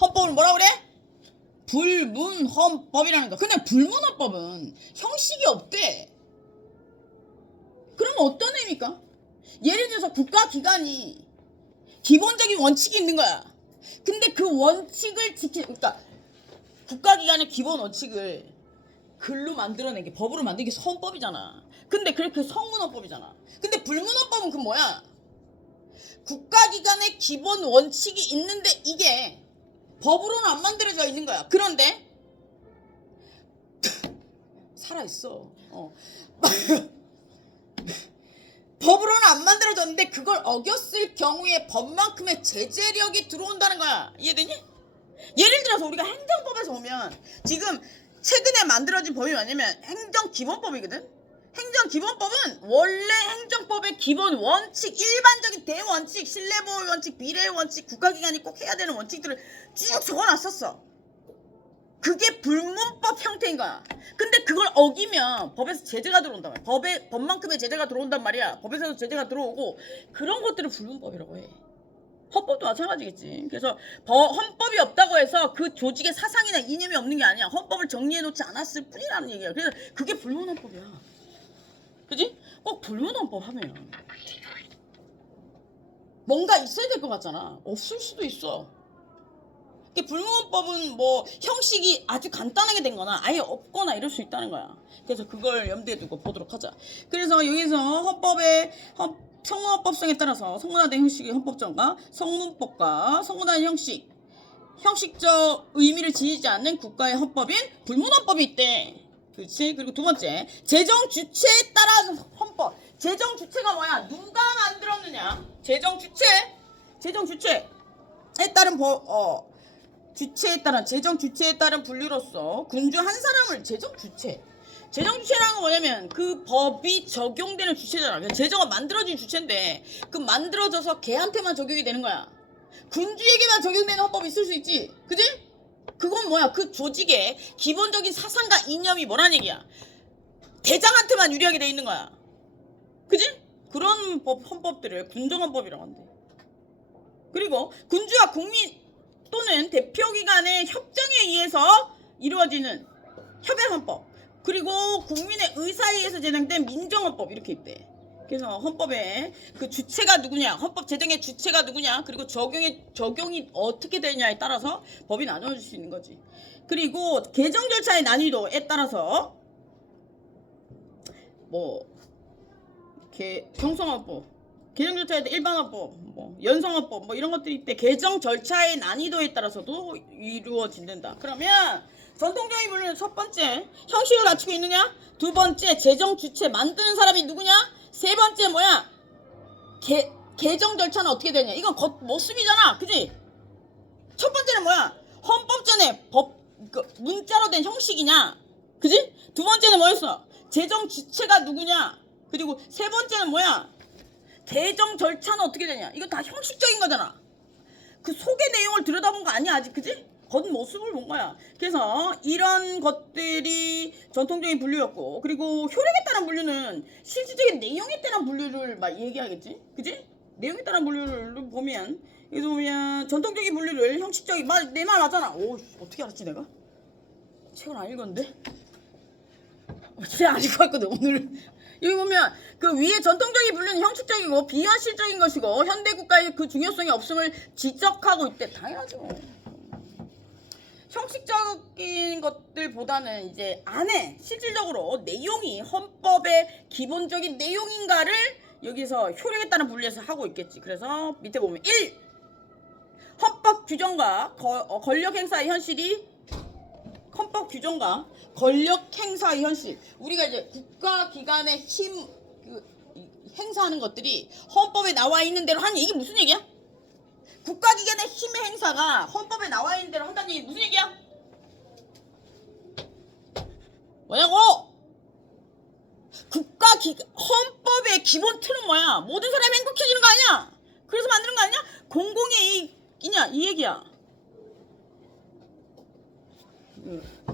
헌법을 뭐라 그래? 불문헌법이라는 거. 근데 불문헌법은 형식이 없대. 그럼 어떤 의미입니까? 예를 들어서 국가기관이 기본적인 원칙이 있는 거야. 근데 그 원칙을 그러니까 국가기관의 기본 원칙을 글로 만들어낸 게, 법으로 만든 게 헌법이잖아. 근데 그렇게 성문헌법이잖아. 근데 불문헌법은 그 뭐야? 국가기관의 기본 원칙이 있는데 이게 법으로는 안 만들어져 있는 거야. 그런데 살아있어. 법으로는 안 만들어졌는데 그걸 어겼을 경우에 법만큼의 제재력이 들어온다는 거야. 이해되니? 예를 들어서 우리가 행정법에서 보면 지금 최근에 만들어진 법이 뭐냐면 행정기본법이거든. 행정기본법은 원래 행정법의 기본 원칙, 일반적인 대원칙, 신뢰보호 원칙, 비례 원칙, 국가기관이 꼭 해야 되는 원칙들을 쭉 적어놨었어. 그게 불문법 형태인 거야. 근데 그걸 어기면 법에서 제재가 들어온단 말이야. 법만큼의 제재가 들어온단 말이야. 법에서도 제재가 들어오고, 그런 것들을 불문법이라고 해. 헌법도 마찬가지겠지. 그래서 헌법이 없다고 해서 그 조직의 사상이나 이념이 없는 게 아니야. 헌법을 정리해놓지 않았을 뿐이라는 얘기야. 그래서 그게 불문헌법이야. 그지? 꼭 불문헌법 하면 뭔가 있어야 될 것 같잖아. 없을 수도 있어. 불문헌법은 뭐 형식이 아주 간단하게 된 거나 아예 없거나 이럴 수 있다는 거야. 그래서 그걸 염두에 두고 보도록 하자. 그래서 여기서 헌법의 성문헌법성에 따라서 성문화된 형식의 헌법전과 성문법과 성문화된 형식적 의미를 지니지 않는 국가의 헌법인 불문헌법이 있대. 그렇지? 그리고 두 번째, 재정 주체에 따른 헌법. 재정 주체가 뭐야? 누가 만들었느냐? 재정 주체에 따른 주체에 따른 재정 주체에 따른 분류로서 군주 한 사람을 재정 주체라는 건 뭐냐면 그 법이 적용되는 주체잖아. 재정은 만들어진 주체인데 그 만들어져서 걔한테만 적용이 되는 거야. 군주에게만 적용되는 헌법이 있을 수 있지. 그지? 그건 뭐야? 그 조직의 기본적인 사상과 이념이 뭐란 얘기야? 대장한테만 유리하게 돼 있는 거야. 그지? 그런 헌법들을 군정헌법이라고 한대. 그리고 군주와 국민 또는 대표기관의 협정에 의해서 이루어지는 협약헌법, 그리고 국민의 의사에 의해서 제정된 민정헌법, 이렇게 있대. 그래서 헌법의 그 주체가 누구냐, 헌법 제정의 주체가 누구냐, 그리고 적용이 어떻게 되냐에 따라서 법이 나눠질 수 있는 거지. 그리고 개정 절차의 난이도에 따라서 뭐 형성헌법, 개정 절차에 일반헌법, 연성헌법, 이런 것들이 있대. 개정 절차의 난이도에 따라서도 이루어진다. 그러면 전통적인 분류는 첫 번째, 형식을 갖추고 있느냐? 두 번째, 재정 주체 만드는 사람이 누구냐? 세 번째 뭐야? 개정 절차는 어떻게 되냐? 이건 겉모습이잖아. 그지? 첫 번째는 뭐야? 헌법전에 문자로 된 형식이냐? 그지? 두 번째는 뭐였어? 재정 주체가 누구냐? 그리고 세 번째는 뭐야? 개정 절차는 어떻게 되냐? 이건 다 형식적인 거잖아. 그 속의 내용을 들여다본 거 아니야, 아직. 그지? 겉모습을 본 거야. 그래서 이런 것들이 전통적인 분류였고, 그리고 효력에 따른 분류는 실질적인 내용에 따른 분류를 얘기하겠지? 그지? 내용에 따른 분류를 보면, 여기서 보면 전통적인 분류를 형식적인, 내 말 맞잖아. 오, 어떻게 알았지 내가? 책을 안 읽었는데? 책 안 읽고 왔거든 오늘. 여기 보면 그 위에 전통적인 분류는 형식적이고 비현실적인 것이고 현대 국가의 그 중요성이 없음을 지적하고 있대. 당연하죠. 형식적인 것들보다는 이제 안에 실질적으로 내용이 헌법의 기본적인 내용인가를 여기서 효력에 따른 분류해서 하고 있겠지. 그래서 밑에 보면 1. 헌법 규정과 권력 행사의 현실이 헌법 규정과 권력 행사의 현실. 우리가 이제 국가기관의 힘 행사하는 것들이 헌법에 나와 있는 대로 하는 얘기 무슨 얘기야? 국가기관의 힘의 행사가 헌법에 나와 있는 대로 한다는 얘기 무슨 얘기야? 뭐냐고? 헌법의 기본 틀은 뭐야? 모든 사람이 행복해지는 거 아니야? 그래서 만드는 거 아니야? 공공의 이익이냐? 이 얘기야.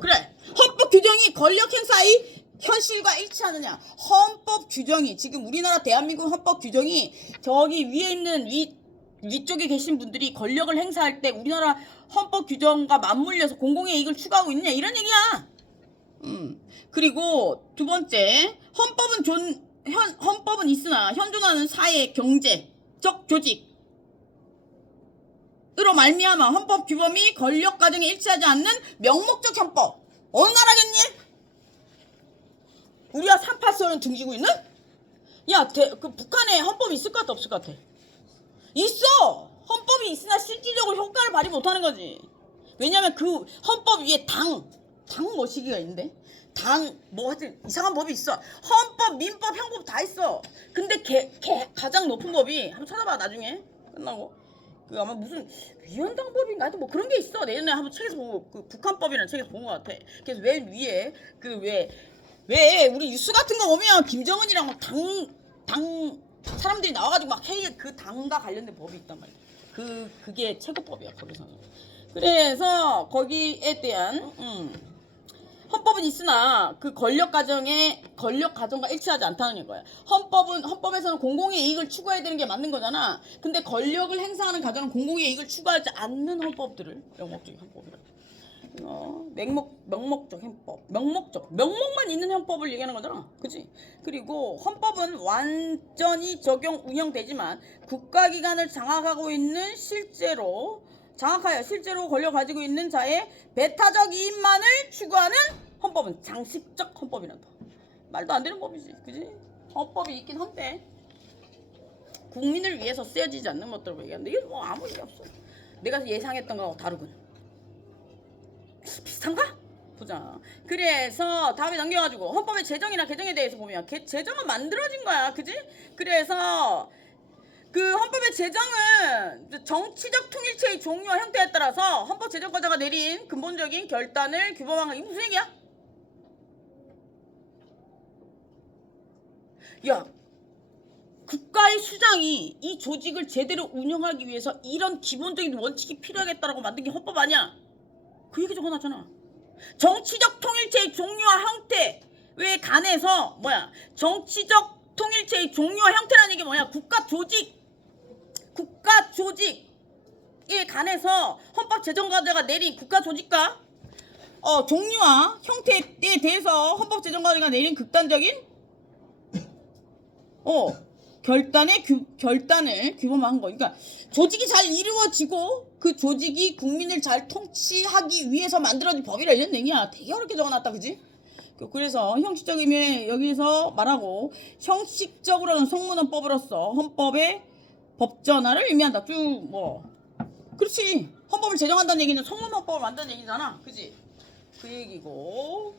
그래. 헌법 규정이 권력 행사의 현실과 일치하느냐? 헌법 규정이 지금 우리나라 대한민국 헌법 규정이 저기 위에 있는 위쪽에 계신 분들이 권력을 행사할 때 우리나라 헌법 규정과 맞물려서 공공의 이익을 추구하고 있느냐 이런 얘기야. 그리고 두 번째 헌법은 있으나 현존하는 사회 경제적 조직으로 말미암아 헌법 규범이 권력 과정에 일치하지 않는 명목적 헌법. 어느 나라겠니? 우리가 3파선을 등지고 있는? 야, 그 북한에 헌법이 있을 것 같아 없을 것 같아? 있어. 헌법이 있으나 실질적으로 효과를 발휘 못하는 거지. 왜냐면 그 헌법 위에 당 뭐시기가 있는데 뭐 하여튼 이상한 법이 있어. 헌법, 민법, 형법 다 있어. 근데 가장 높은 법이 한번 찾아봐 나중에 끝나고 그 아마 무슨 위헌당법인가 하여튼 뭐 그런 게 있어. 내년에 한번 책에서 보고 그 북한법이라는 책에서 본 것 같아. 그래서 맨 위에 그 왜 우리 뉴스 같은 거 보면 김정은이랑 막 당 사람들이 나와가지고 막 회의 그 당과 관련된 법이 있단 말이야. 그게 최고법이야 거기서는. 그래서 거기에 대한 헌법은 있으나 그 권력 과정과 일치하지 않다는 거야. 헌법에서는 공공의 이익을 추구해야 되는 게 맞는 거잖아. 근데 권력을 행사하는 과정은 공공의 이익을 추구하지 않는 헌법들을 명목적인 헌법이라. 명목적 헌법, 명목만 있는 헌법을 얘기하는 거잖아, 그치? 그리고 헌법은 완전히 운영되지만 국가기관을 장악하고 있는 실제로 권력 가지고 있는 자의 배타적 이익만을 추구하는 헌법은 장식적 헌법이란다. 말도 안 되는 법이지, 그지? 헌법이 있긴 한데 국민을 위해서 쓰여지지 않는 것들을 얘기하는데 이게 뭐 아무 의미 없어. 내가 예상했던 거하고 다르군. 비슷한가? 보자. 그래서 다음에 넘겨가지고 헌법의 제정이나 개정에 대해서 보면 제정은 만들어진 거야, 그지? 그래서 그 헌법의 제정은 정치적 통일체의 종류와 형태에 따라서 헌법 제정권자가 내린 근본적인 결단을 규범한 거. 이게 무슨 얘기야? 야, 국가의 수장이 이 조직을 제대로 운영하기 위해서 이런 기본적인 원칙이 필요하겠다라고 만든 게 헌법 아니야? 그 얘기 적어놨잖아. 정치적 통일체의 종류와 형태에 관해서 정치적 통일체의 종류와 형태라는 얘기 뭐야? 국가 조직에 관해서 헌법 제정자가 내린 국가 조직과 종류와 형태에 대해서 헌법 제정자가 내린 극단적인 결단을 규범한 거. 그러니까 조직이 잘 이루어지고 그 조직이 국민을 잘 통치하기 위해서 만들어진 법이라 이런 얘기야. 되게 어렵게 적어놨다, 그지? 그래서 형식적 의미 여기서 말하고 형식적으로는 성문헌법으로서 헌법의 법전화를 의미한다. 그렇지. 헌법을 제정한다는 얘기는 성문헌법을 만드는 얘기잖아, 그지? 그 얘기고.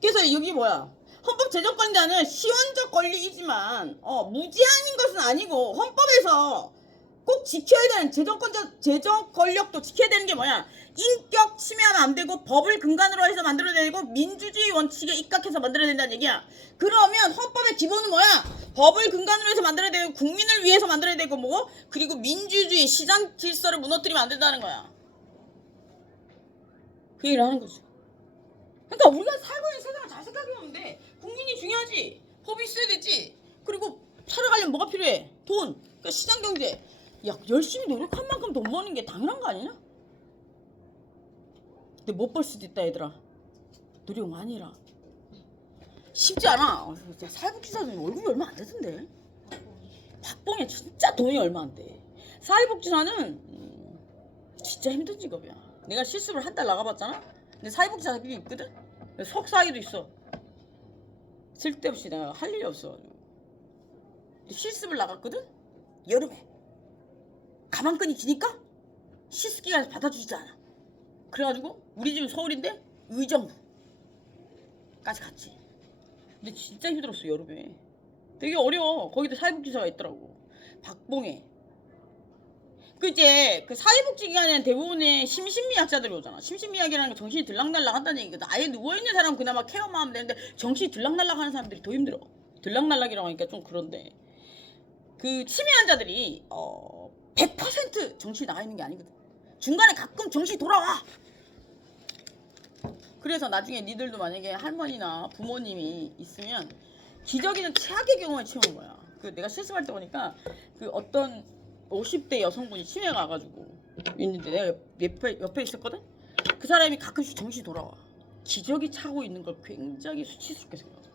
그래서 여기 헌법 제정권자는 시원적 권리이지만 무제한인 것은 아니고 헌법에서 꼭 지켜야 되는 제정 권력도 지켜야 되는 게 인격 침해하면 안 되고 법을 근간으로 해서 만들어야 되고 민주주의 원칙에 입각해서 만들어야 된다는 얘기야. 그러면 헌법의 기본은 법을 근간으로 해서 만들어야 되고 국민을 위해서 만들어야 되고 그리고 민주주의 시장 질서를 무너뜨리면 안 된다는 거야. 그 얘기를 하는 거지. 그러니까 우리가 살고 있는 세상을 잘 생각해보면 돼. 국민이 중요하지. 법이 있어야 되지. 그리고 살아가려면 뭐가 필요해? 돈. 그러니까 시장경제. 야, 열심히 노력한 만큼 돈 버는 게 당연한 거 아니냐? 근데 못 벌 수도 있다, 얘들아. 노력 많이 해라. 쉽지 않아. 사회복지사는 월급이 얼마 안 되던데. 박봉에 진짜 돈이 얼마 안 돼. 사회복지사는 진짜 힘든 직업이야. 내가 실습을 한 달 나가봤잖아. 근데 사회복지사 그게 있거든? 석사학위도 있어. 쓸데없이 내가 할 일이 없어. 실습을 나갔거든? 여름에. 가방끈이 기니까 실습기간에서 받아주지 않아. 그래가지고 우리 집은 서울인데 의정부까지 갔지. 근데 진짜 힘들었어, 여름에. 되게 어려워. 거기도 사회복지사가 있더라고. 박봉에. 그 사회복지 기관에는 대부분의 심신미약자들이 오잖아. 심신미약이라는 게 정신이 들락날락 한다는 얘기거든. 아예 누워있는 사람은 그나마 케어만 하면 되는데 정신이 들락날락 하는 사람들이 더 힘들어. 들락날락이라고 하니까 좀 그런데 그 치매 환자들이 100% 정신이 나가 있는 게 아니거든. 중간에 가끔 정신이 돌아와. 그래서 나중에 니들도 만약에 할머니나 부모님이 있으면 기저귀는 최악의 경우에 치우는 거야. 그 내가 실습할 때 보니까 그 어떤 50대 여성분이 치매가 와가지고 있는데 내가 옆에 있었거든? 그 사람이 가끔씩 정신이 돌아와. 기저귀 차고 있는 걸 굉장히 수치스럽게 생각해.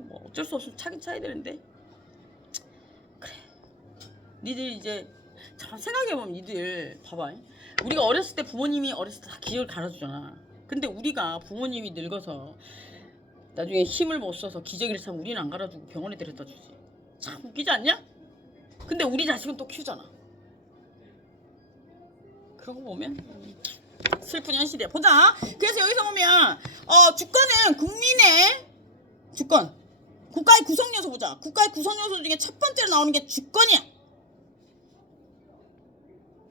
뭐 어쩔 수 없이 차긴 차야 되는데. 그래. 니들 이제 잘 생각해보면 니들 봐봐. 우리가 어렸을 때 부모님이 어렸을 때 다 기저귀를 갈아주잖아. 근데 우리가 부모님이 늙어서 나중에 힘을 못 써서 기저귀를 차면 우리는 안 갈아주고 병원에 데려다 주지. 참 웃기지 않냐? 근데 우리 자식은 또 키우잖아. 그런 거 보면 슬픈 현실이야. 보자. 그래서 여기서 보면 주권은 국민의 주권, 국가의 구성 요소 보자. 국가의 구성 요소 중에 첫 번째로 나오는 게 주권이야.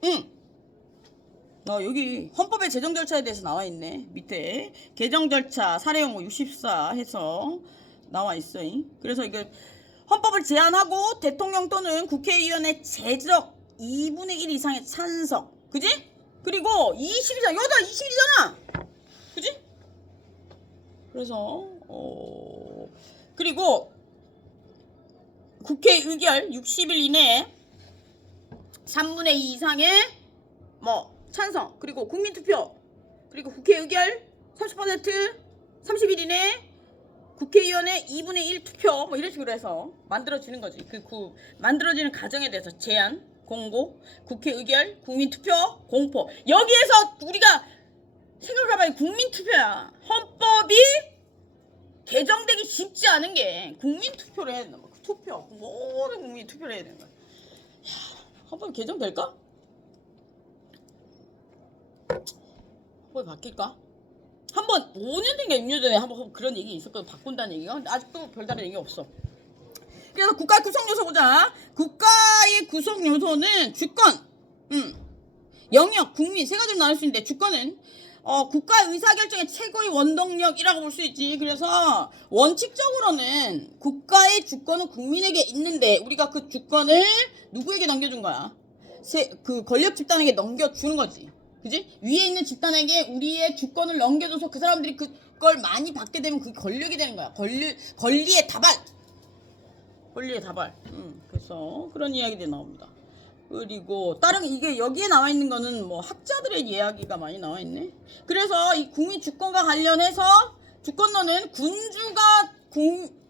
응. 여기 헌법의 제정 절차에 대해서 나와 있네. 밑에 개정 절차 사례용어 64 해서 나와 있어. 그래서 이게 헌법을 제안하고 대통령 또는 국회의원의 제적 2분의 1 이상의 찬성. 그지? 그리고 20이잖아. 여기다 20이잖아. 그지? 그래서 그리고 국회 의결 60일 이내에 3분의 2 이상의 찬성, 그리고 국민투표, 그리고 국회 의결 30% 30일 이내에 국회의원의 2분의 1 투표 이런 식으로 해서 만들어지는 거지. 만들어지는 과정에 대해서 제안, 공고, 국회 의결, 국민투표, 공포. 여기에서 우리가 생각해봐야 국민투표야. 헌법이 개정되기 쉽지 않은 게 국민투표를 해야 된다. 투표, 모든 국민이 투표를 해야 되는 거야. 헌법이 개정될까? 헌법이 바뀔까? 한번 5년 전인가 6년 전에 한번 그런 얘기 있었거든. 바꾼다는 얘기가. 아직도 별다른 얘기 없어. 그래서 국가의 구성 요소 보자. 국가의 구성 요소는 주권, 영역, 국민 세 가지로 나눌 수 있는데 주권은 국가의 의사결정의 최고의 원동력이라고 볼 수 있지. 그래서 원칙적으로는 국가의 주권은 국민에게 있는데 우리가 그 주권을 누구에게 넘겨준 거야? 그 권력 집단에게 넘겨주는 거지. 그지? 위에 있는 집단에게 우리의 주권을 넘겨줘서 그 사람들이 그걸 많이 받게 되면 그게 권력이 되는 거야. 권리의 다발. 권리의 다발. 그래서 그런 이야기들이 나옵니다. 그리고 다른 이게 여기에 나와 있는 거는 학자들의 이야기가 많이 나와 있네. 그래서 이 국민 주권과 관련해서 주권론은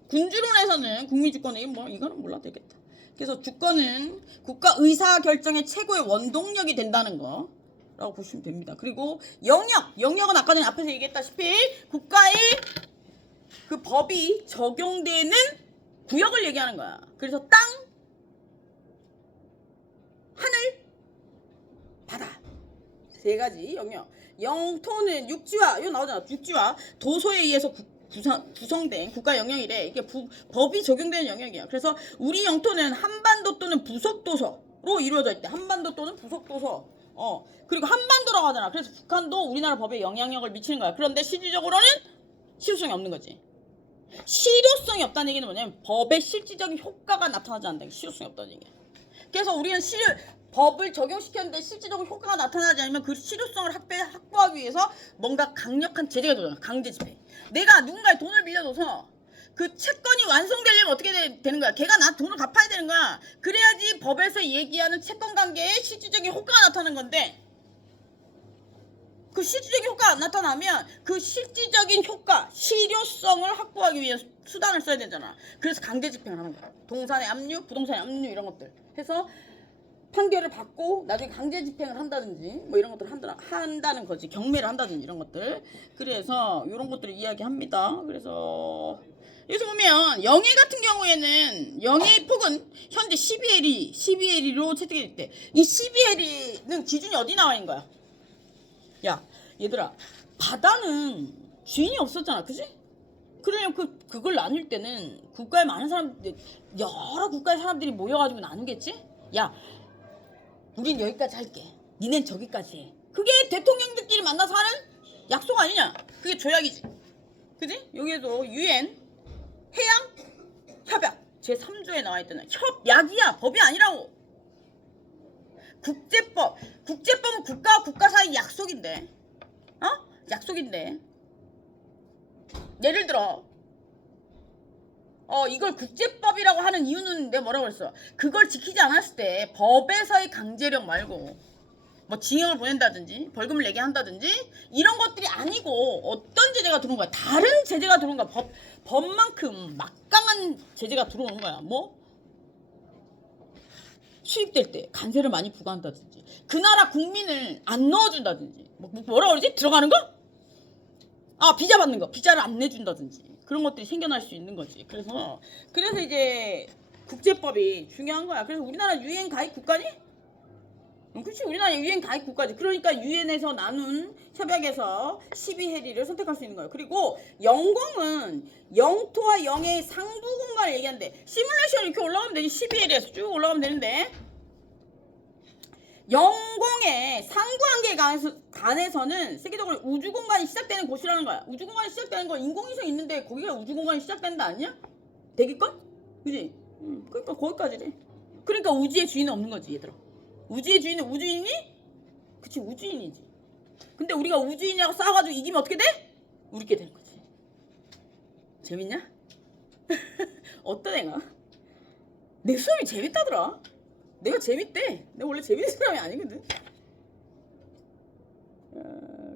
군주론에서는 국민 주권이 이거는 몰라도 되겠다. 그래서 주권은 국가 의사 결정의 최고의 원동력이 된다는 거. 라고 보시면 됩니다. 그리고 영역은 아까 전에 앞에서 얘기했다시피 국가의 그 법이 적용되는 구역을 얘기하는 거야. 그래서 땅, 하늘, 바다 세 가지 영역. 영토는 육지와 이거 나오잖아. 육지와 도서에 의해서 구성된 국가 영역이래. 이게 법이 적용되는 영역이야. 그래서 우리 영토는 한반도 또는 부속도서로 이루어져 있대. 한반도 또는 부속도서. 그리고 한반도라고 하잖아. 그래서 북한도 우리나라 법에 영향력을 미치는 거야. 그런데 실질적으로는 실효성이 없는 거지. 실효성이 없다는 얘기는 뭐냐면 법의 실질적인 효과가 나타나지 않는다. 실효성이 없다는 얘기야. 그래서 우리는 법을 적용시켰는데 실질적으로 효과가 나타나지 않으면 그 실효성을 확보하기 위해서 뭔가 강력한 제재가 들어가. 강제 집행. 내가 누군가의 돈을 빌려줘서 그 채권이 완성되려면 어떻게 되는 거야? 걔가 나 돈을 갚아야 되는 거야. 그래야지 법에서 얘기하는 채권 관계에 실질적인 효과가 나타나는 건데 그 실질적인 효과가 나타나면 그 실질적인 효과, 실효성을 확보하기 위해서 수단을 써야 되잖아. 그래서 강제 집행을 하는 거야. 동산의 압류, 부동산의 압류 이런 것들 해서 판결을 받고 나중에 강제 집행을 한다든지 이런 것들을 한다는 거지. 경매를 한다든지 이런 것들. 그래서 이런 것들을 이야기합니다. 그래서 여기서 보면 영해 같은 경우에는 영해의 폭은 현재 12해리로 채택이 됐대. 이 12해리는 기준이 어디 나와 있는 거야? 야 얘들아, 바다는 주인이 없었잖아. 그지? 그러면 그걸 나눌 때는 국가에 많은 사람들, 여러 국가의 사람들이 모여가지고 나누겠지? 야, 우린 여기까지 할게. 니넨 저기까지 해. 그게 대통령들끼리 만나서 하는 약속 아니냐? 그게 조약이지. 그지? 여기에도 UN 해양 협약 제3조에 나와 있잖아. 협약이야. 법이 아니라고. 국제법은 국가와 국가 사이 약속인데, 약속인데. 예를 들어, 이걸 국제법이라고 하는 이유는 내가 뭐라고 그랬어? 그걸 지키지 않았을 때 법에서의 강제력 말고 뭐 징역을 보낸다든지 벌금을 내게 한다든지 이런 것들이 아니고 어떤 제재가 들어온 거야? 다른 제재가 들어온 거야. 법만큼 막강한 제재가 들어오는 거야. 뭐? 수입될 때 관세를 많이 부과한다든지 그 나라 국민을 안 넣어준다든지 뭐라고 그러지? 들어가는 거? 비자 받는 거 비자를 안 내준다든지 그런 것들이 생겨날 수 있는 거지. 그래서 이제 국제법이 중요한 거야. 그래서 우리나라 유엔 가입 국가니? 그렇지, 우리나라 유엔 가입 국가지. 그러니까 유엔에서 나눈 협약에서 12해리를 선택할 수 있는 거예요. 그리고 영공은 영토와 영의 상부 공간을 얘기하는데 시뮬레이션 이렇게 올라가면 되지. 12해리에서 쭉 올라가면 되는데 영공의 상부한계 간에서는 세계적으로 우주공간이 시작되는 곳이라는 거야. 우주공간이 시작되는 건 인공위성 있는데 거기가 우주공간이 시작된다 아니야? 되겠건? 그지? 그러니까 거기까지지. 그러니까 우주의 주인은 없는 거지 얘들아. 우주의 주인은 우주인이? 그치, 우주인이지. 근데 우리가 우주인이라고 싸워가지고 이기면 어떻게 돼? 우리게 되는 거지. 재밌냐? 어떤 애가? 내 수업이 재밌다더라. 내가 재밌대. 내가 원래 재밌는 사람이 아니거든.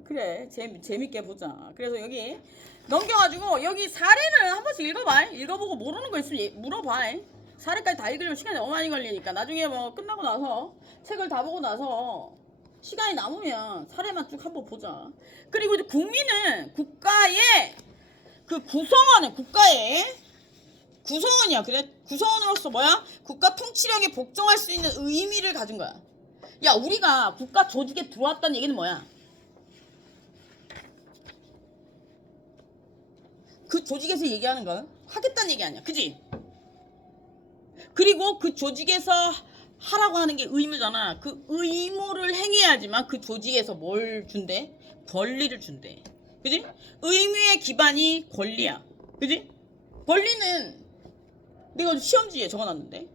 그래, 재밌게 보자. 그래서 여기 넘겨가지고 여기 사례를 한 번씩 읽어봐. 읽어보고 모르는 거 있으면 물어봐. 사례까지 다 읽으려면 시간이 너무 많이 걸리니까 나중에 뭐 끝나고 나서 책을 다 보고 나서 시간이 남으면 사례만 쭉 한번 보자. 그리고 이제 국민은 국가의 그 구성원은 국가의 구성원이야. 그래, 구성원으로서 뭐야? 국가 통치력에 복종할 수 있는 의미를 가진 거야. 야, 우리가 국가 조직에 들어왔다는 얘기는 뭐야? 그 조직에서 얘기하는 건 하겠다는 얘기 아니야. 그지? 그리고 그 조직에서 하라고 하는 게 의무잖아. 그 의무를 행해야지만 그 조직에서 뭘 준대? 권리를 준대. 그지? 의무의 기반이 권리야. 그지? 권리는 내가 시험지에 적어놨는데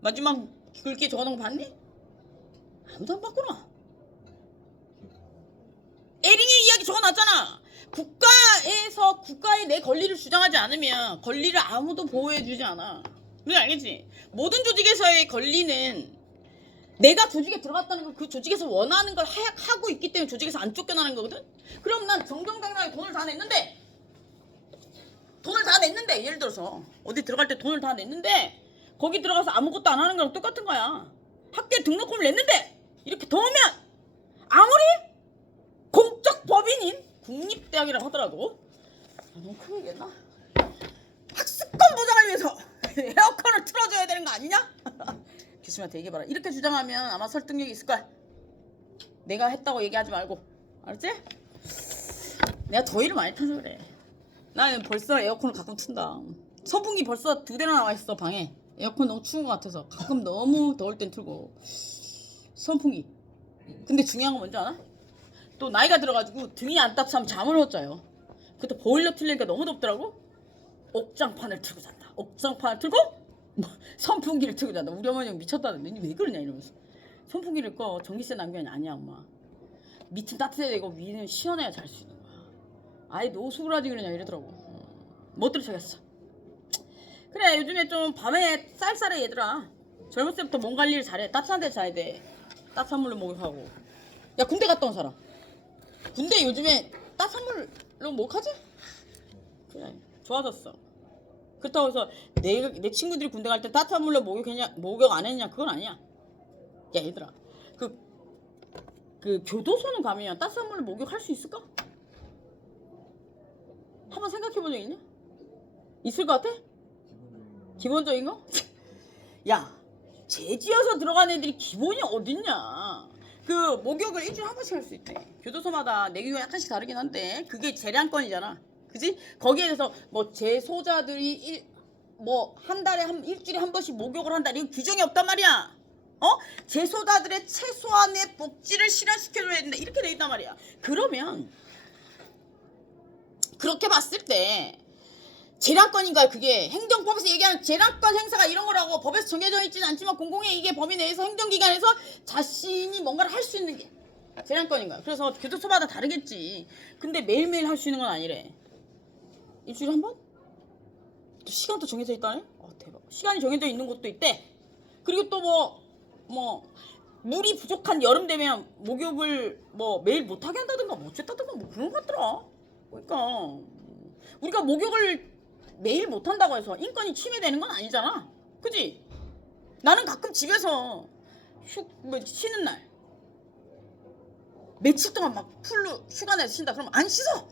마지막 글귀에 적어놓은 거 봤니? 아무도 안 봤구나. 에링의 이야기 적어놨잖아. 국가에서 국가의 내 권리를 주장하지 않으면 권리를 아무도 보호해주지 않아. 그래, 알겠지? 모든 조직에서의 권리는 내가 조직에 들어갔다는 건 그 조직에서 원하는 걸 하고 있기 때문에 조직에서 안 쫓겨나는 거거든? 그럼 난 정정당당하게 돈을 다 냈는데 예를 들어서 어디 들어갈 때 돈을 다 냈는데 거기 들어가서 아무것도 안 하는 거랑 똑같은 거야. 학교에 등록금을 냈는데 이렇게 더 오면 아무리 공적 법인인 국립대학이라고 하더라도 너무 크게 얘기했나? 학습권 보장을 위해서 에어컨을 틀어줘야 되는 거 아니냐? 교수님한테 얘기해봐라. 이렇게 주장하면 아마 설득력이 있을 거야. 내가 했다고 얘기하지 말고. 알았지? 내가 더위를 많이 타서 그래. 나는 벌써 에어컨을 가끔 튼다. 선풍기 벌써 2대나 나와 있어 방에. 에어컨 너무 추운 것 같아서 가끔 너무 더울 땐 틀고 선풍기. 근데 중요한 건 뭔지 알아? 또 나이가 들어가지고 등이 안 따뜻하면 잠을 못 자요. 그때 보일러 틀리니까 너무 덥더라고. 옥장판을 틀고 잔다. 옥장판을 틀고 선풍기를 틀고 잔다. 우리 어머니가 미쳤다는데 왜 그러냐 이러면서. 선풍기를 꺼. 전기세 낭비하냐. 아니야 엄마. 밑은 따뜻해야 되고 위는 시원해야 잘 수 있는 거야. 아예 노숙을 하지 그러냐 이러더라고. 못 들으셔겠어. 그래, 요즘에 좀 밤에 쌀쌀해 얘들아. 젊을 때부터 몸 관리를 잘해. 따뜻한 데 자야 돼. 따뜻한 물로 목욕하고. 야, 군대 갔다 온 사람. 군대 요즘에 따뜻한 물로 목욕하지? 그래, 좋아졌어. 그렇다고 해서 내 친구들이 군대 갈 때 따뜻한 물로 목욕 안 했냐? 그건 아니야. 야, 얘들아. 그 교도소는 가면 따뜻한 물로 목욕할 수 있을까? 한번 생각해 본 적 있냐? 있을 것 같아? 기본적인 거? 야, 죄 지어서 들어간 애들이 기본이 어딨냐? 그 목욕을 일주일에 한 번씩 할 수 있대. 교도소마다 내규가 약간씩 다르긴 한데 그게 재량권이잖아. 그지? 거기에 대해서 뭐 재소자들이 한 달에 일주일에 한 번씩 목욕을 한다. 이거 규정이 없단 말이야. 재소자들의 최소한의 복지를 실현시켜줘야 된다. 이렇게 돼 있단 말이야. 그러면 그렇게 봤을 때 재량권인가요? 그게 행정법에서 얘기하는 재량권 행사가 이런 거라고. 법에서 정해져 있지는 않지만 공공의 이익의 범위 내에서 행정기관에서 자신이 뭔가를 할 수 있는 게 재량권인가요? 그래서 교도소마다 다르겠지. 근데 매일매일 할 수 있는 건 아니래. 일주일에 한 번? 또 시간도 정해져 있다네? 대박. 시간이 정해져 있는 곳도 있대. 그리고 또 물이 부족한 여름 되면 목욕을 매일 못하게 한다든가 어쨌다든가 그런 것 같더라. 그러니까 우리가 목욕을 매일 못한다고 해서 인권이 침해되는 건 아니잖아. 그지? 나는 가끔 집에서 쉬는 날 며칠 동안 막 풀로 휴가 내서 쉰다 그러면 안 씻어.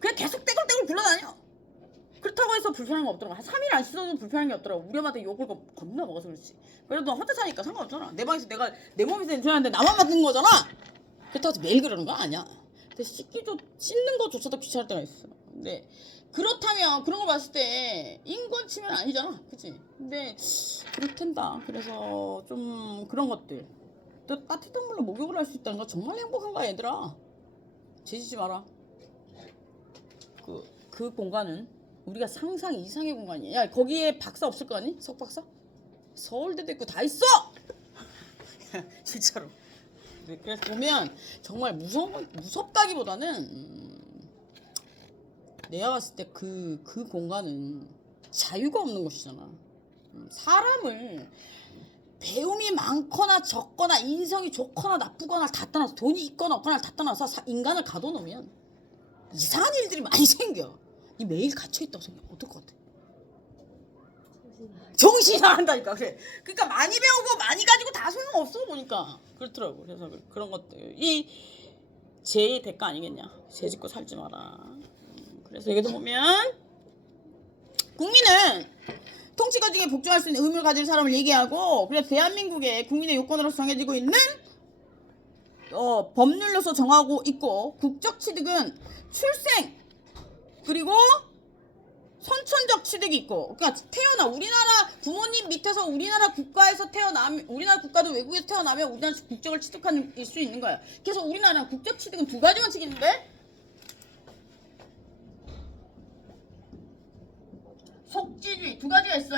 그냥 계속 떼굴떼굴 굴러다녀. 그렇다고 해서 불편한 거 없더라고. 한 3일 안 씻어도 불편한 게 없더라고. 우리 엄마한테 욕을 겁나 먹어서 그렇지. 그래도 혼자 사니까 상관없잖아. 내 방에서 내가 내 몸에서 냄새나는데 나만 맡는 거잖아. 그렇다고 해서 매일 그러는 거 아니야. 근데 씻는 거조차도 귀찮을 때가 있어. 근데 그렇다면 그런 거 봤을 때 인권 침해는 아니잖아. 그치? 근데 그렇단다. 그래서 좀 그런 것들. 또 따뜻한 물로 목욕을 할 수 있다는 거 정말 행복한 거야 얘들아. 죄지지 마라. 그 공간은 우리가 상상 이상의 공간이야. 야, 거기에 박사 없을 거 아니? 석박사? 서울대도 있고 다 있어! 진짜로. 그래서 보면 정말 무섭다기보다는 내가 봤을 때 그 공간은 자유가 없는 곳이잖아. 사람을 배움이 많거나 적거나 인성이 좋거나 나쁘거나 다 떠나서 돈이 있거나 없거나 다 떠나서 인간을 가둬놓으면 이상한 일들이 많이 생겨. 이 매일 갇혀있다고 생각해. 어떨 것 같아? 정신이 나간다니까. 그래. 그러니까 많이 배우고 많이 가지고 다 소용없어 보니까. 그렇더라고. 그래서 그런 것들이 죄의 대가 아니겠냐. 죄 짓고 살지 마라. 그래서 여기서 보면 국민은 통치과정에 복종할 수 있는 의무를 가진 사람을 얘기하고, 그래서 대한민국의 국민의 요건으로서 정해지고 있는 법률로서 정하고 있고, 국적 취득은 출생 그리고 선천적 취득이 있고, 그러니까 우리나라 부모님 밑에서 우리나라 국가에서 태어나면, 우리나라 국가도 외국에서 태어나면 우리나라 국적을 취득할 수 있는 거야. 그래서 우리나라 국적 취득은 두 가지 원칙이 있는데, 속지주의 두 가지가 있어.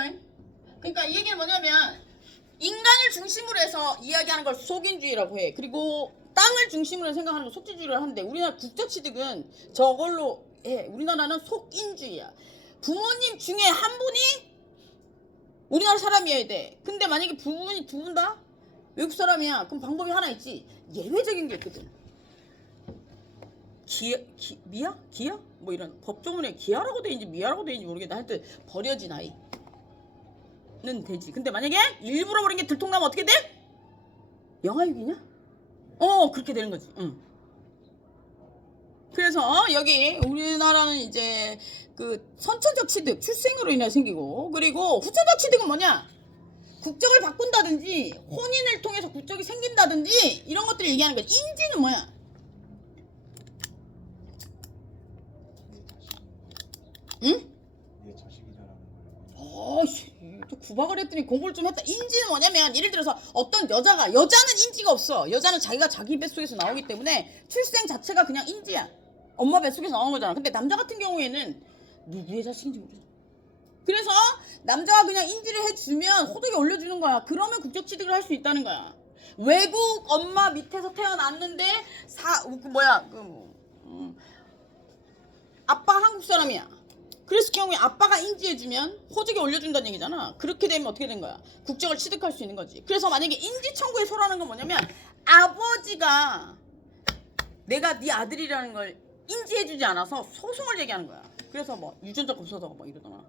그러니까 이 얘기는 뭐냐면 인간을 중심으로 해서 이야기하는 걸 속인주의라고 해. 그리고 땅을 중심으로 생각하는 걸 속지주의를 하는데, 우리나라 국적 취득은 저걸로 해. 우리나라는 속인주의야. 부모님 중에 한 분이 우리나라 사람이어야 돼. 근데 만약에 부모님 두 분 다 외국 사람이야. 그럼 방법이 하나 있지. 예외적인 게 있거든. 기아? 뭐 이런 법조문에 기아라고 돼 있는지 미아라고 돼 있는지 모르겠다. 하여튼 버려진 아이는 되지. 근데 만약에 일부러 버린 게 들통나면 어떻게 돼? 영아육이냐? 그렇게 되는 거지. 응. 그래서 여기 우리나라는 이제 그 선천적 취득, 출생으로 인해 생기고, 그리고 후천적 취득은 뭐냐? 국적을 바꾼다든지 혼인을 통해서 국적이 생긴다든지 이런 것들을 얘기하는 거야. 인지는 뭐야? 응? 내 자식이라는 또 구박을 했더니 공부를 좀 했다. 인지는 뭐냐면, 예를 들어서 어떤 여자는 인지가 없어. 여자는 자기가 자기 뱃속에서 나오기 때문에 출생 자체가 그냥 인지야. 엄마 뱃속에서 나온 거잖아. 근데 남자 같은 경우에는 누구의 자식인지 모르잖아. 그래서 남자가 그냥 인지를 해주면 호적에 올려주는 거야. 그러면 국적 취득을 할 수 있다는 거야. 외국 엄마 밑에서 태어났는데 아빠 한국 사람이야. 그랬을 경우에 아빠가 인지해주면 호적에 올려준다는 얘기잖아. 그렇게 되면 어떻게 된 거야? 국적을 취득할 수 있는 거지. 그래서 만약에 인지 청구에 소라는 건 뭐냐면, 아버지가 내가 네 아들이라는 걸 인지해주지 않아서 소송을 제기하는 거야. 그래서 유전자 검사다가 이러잖아.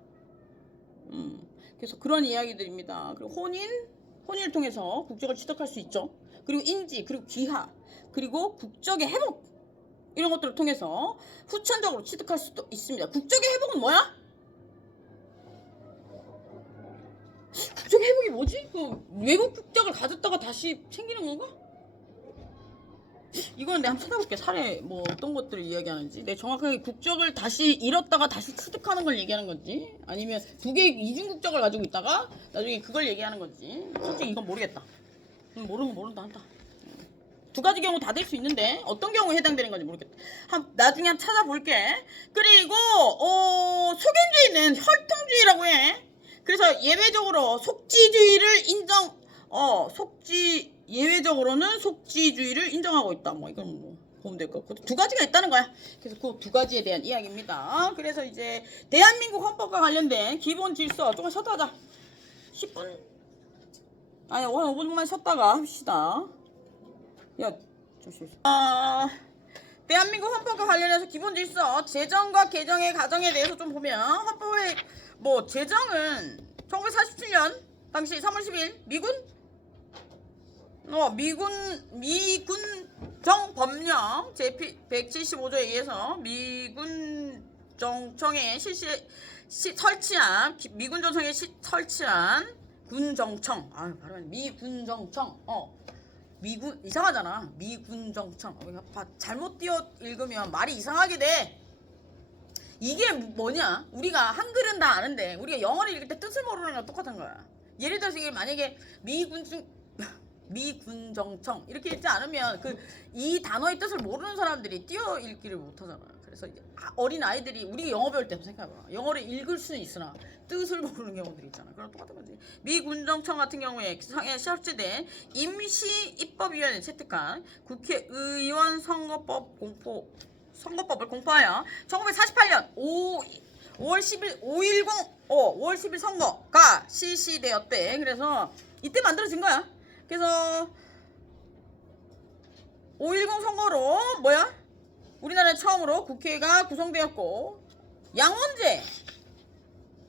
그래서 그런 이야기들입니다. 그리고 혼인을 통해서 국적을 취득할 수 있죠. 그리고 인지, 그리고 귀하, 그리고 국적의 회복, 이런 것들을 통해서 후천적으로 취득할 수도 있습니다. 국적의 회복은 뭐야? 국적의 회복이 뭐지? 외국 국적을 가졌다가 다시 생기는 건가? 이건 내가 한번 찾아볼게. 사례 어떤 것들을 이야기하는지. 내가 정확하게 국적을 다시 잃었다가 다시 취득하는 걸 얘기하는 건지, 아니면 두 개의 이중 국적을 가지고 있다가 나중에 그걸 얘기하는 건지, 솔직히 이건 모르겠다. 모른다 한다. 두 가지 경우 다 될 수 있는데 어떤 경우에 해당되는 건지 모르겠다. 나중에 한번 찾아볼게. 그리고 속인주의는 혈통주의라고 해. 그래서 예외적으로 속지주의를 예외적으로는 속지주의를 인정하고 있다. 뭐 이건 뭐 보면 될 것 같고 두 가지가 있다는 거야. 그래서 그 두 가지에 대한 이야기입니다. 그래서 이제 대한민국 헌법과 관련된 기본 질서 조금 쉬었다 하자. 10분 아니 한 5분만 쉬었다가 합시다. 야 조심. 대한민국 헌법과 관련해서 기본 질서 제정과 개정의 과정에 대해서 좀 보면 헌법의 뭐 제정은 1947년 당시 3월 10일 미군정 법령 제 175조에 의해서 미군정청에 설치한 군정청 미군정청 미군 이상하잖아. 미군정청 잘못 띄어 읽으면 말이 이상하게 돼. 이게 뭐냐? 우리가 한글은 다 아는데 우리가 영어를 읽을 때 뜻을 모르는 거랑 똑같은 거야. 예를 들어서 이게 만약에 미군정청 이렇게 읽지 않으면 이 단어의 뜻을 모르는 사람들이 띄어 읽기를 못하잖아. 그래서 어린 아이들이 우리가 영어 배울 때 한번 생각해봐. 영어를 읽을 수는 있으나 뜻을 모르는 경우들이 있잖아. 그럼 똑같은 거지. 미군정청 같은 경우에 상에 설치된 임시입법위원회 채택한 국회의원 선거법을 공포하여 1948년 5월 10일 선거가 실시되었대. 그래서 이때 만들어진 거야. 그래서 5.10 선거로 우리나라 처음으로 국회가 구성되었고 양원제,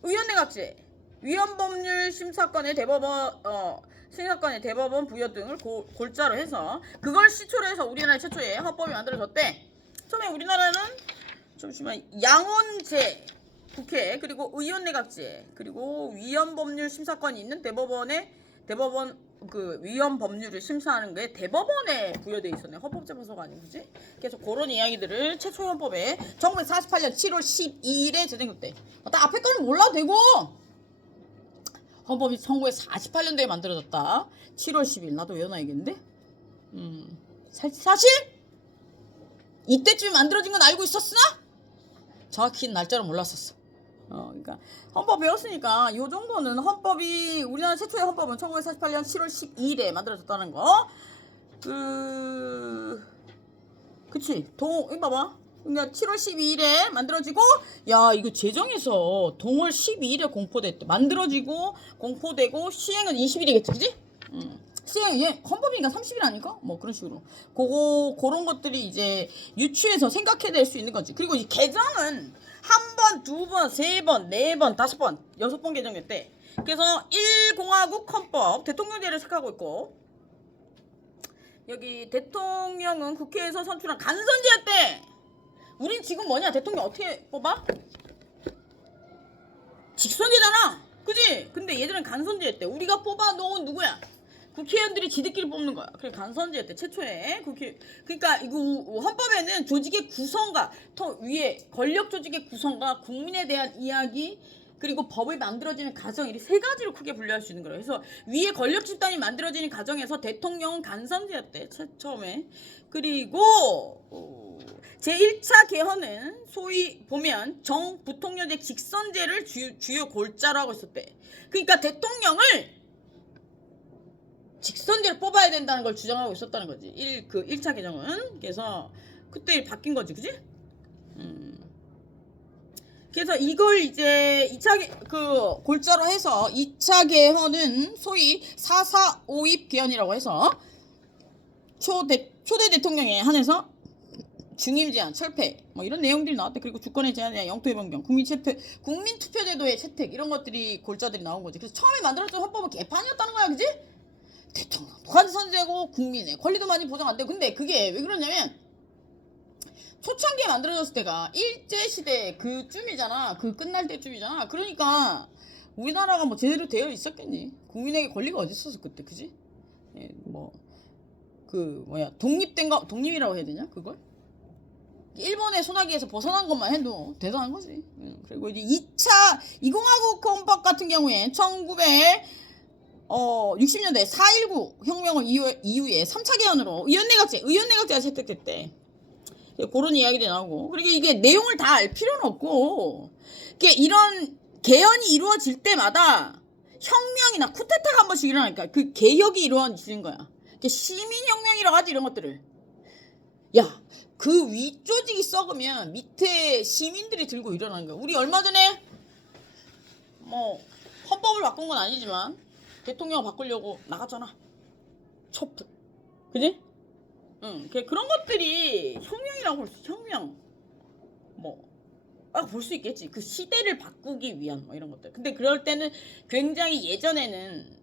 의원내각제, 위헌법률 심사권의 대법원 부여 등을 골자로 해서 그걸 시초로 해서 우리나라 최초의 헌법이 만들어졌대. 처음에 우리나라는 양원제 국회 그리고 의원내각제 그리고 위헌법률 심사권이 있는 대법원 위헌 법률을 심사하는 게 대법원에 부여돼 있었네. 헌법재판소가 아니고 그지? 그래서 그런 이야기들을 최초 헌법에 1948년 7월 12일에 제정됐대. 딱 앞에 거는 몰라도 되고 헌법이 1948년도에 만들어졌다. 7월 10일 나도 외워놔야겠는데. 사실 이때쯤 만들어진 건 알고 있었으나 정확히 날짜를 몰랐었어. 그러니까 헌법 배웠으니까 요 정도는 헌법이 우리나라 최초의 헌법은 1948년 7월 12일에 만들어졌다는 거. 그치. 이거 봐봐. 그러니까 7월 12일에 만들어지고 이거 제정에서 동월 12일에 공포됐대. 만들어지고 공포되고 시행은 20일이겠지, 그지? 시행 헌법이니까 30일 아닐까? 뭐 그런 식으로. 그런 것들이 이제 유추해서 생각해야 될 수 있는 거지. 그리고 이 개정은 한 번, 두 번, 세 번, 네 번, 다섯 번, 6번 개정했대. 그래서 1공화국 헌법 대통령제를 택하고 있고 여기 대통령은 국회에서 선출한 간선제였대. 우린 지금 대통령 어떻게 뽑아? 직선제잖아. 그지? 근데 얘들은 간선제였대. 우리가 뽑아놓은 누구야? 국회의원들이 지들끼리 뽑는 거야. 그래 간선제였대. 최초에 그러니까 이거 헌법에는 조직의 구성과 위에 권력 조직의 구성과 국민에 대한 이야기 그리고 법을 만들어지는 과정 이 세 가지로 크게 분류할 수 있는 거예요. 그래서 위에 권력 집단이 만들어지는 과정에서 대통령은 간선제였대. 처음에. 그리고 제1차 개헌은 소위 보면 정부통령제 직선제를 주요 골자로 하고 있었대. 그러니까 대통령을 직선제로 뽑아야 된다는 걸 주장하고 있었다는 거지. 1차 개정은. 그래서 그때 바뀐 거지. 그지? 그래서 이걸 이제 2차 골자로 해서 2차 개헌은 소위 4.4.5입 개헌이라고 해서 초대 대통령에 한해서 중임 제한, 철폐 뭐 이런 내용들이 나왔대. 그리고 주권의 제한이나 영토의 변경, 국민 투표제도의 채택 이런 것들이 골자들이 나온 거지. 그래서 처음에 만들어진 헌법은 개판이었다는 거야. 그지? 대통령도 간선제고 국민의 권리도 많이 보장 안 되고. 근데 그게 왜 그러냐면 초창기에 만들어졌을 때가 일제시대 그쯤이잖아. 그 끝날 때쯤이잖아. 그러니까 우리나라가 뭐 제대로 되어 있었겠니? 국민에게 권리가 어디 있었어 그때. 그지? 독립이라고 해야 되냐 그걸? 일본의 소나기에서 벗어난 것만 해도 대단한 거지. 그리고 이제 2차 2공화국 헌법 같은 경우에 60년대 4.19 혁명 이후에 3차 개헌으로 의원내각제가 채택됐대. 그런 이야기도 나오고. 그리고 이게 내용을 다 알 필요는 없고, 이런 개헌이 이루어질 때마다 혁명이나 쿠데타가 한 번씩 일어나니까 그 개혁이 이루어지는 거야. 시민혁명이라고 하지, 이런 것들을. 야, 그 윗조직이 썩으면 밑에 시민들이 들고 일어나는 거야. 우리 얼마 전에 뭐 헌법을 바꾼 건 아니지만 대통령 바꾸려고 나갔잖아. 촛불. 그지? 응. 그런 것들이 혁명이라고 볼 수, 혁명. 볼 수 있겠지. 그 시대를 바꾸기 위한 이런 것들. 근데 그럴 때는 굉장히 예전에는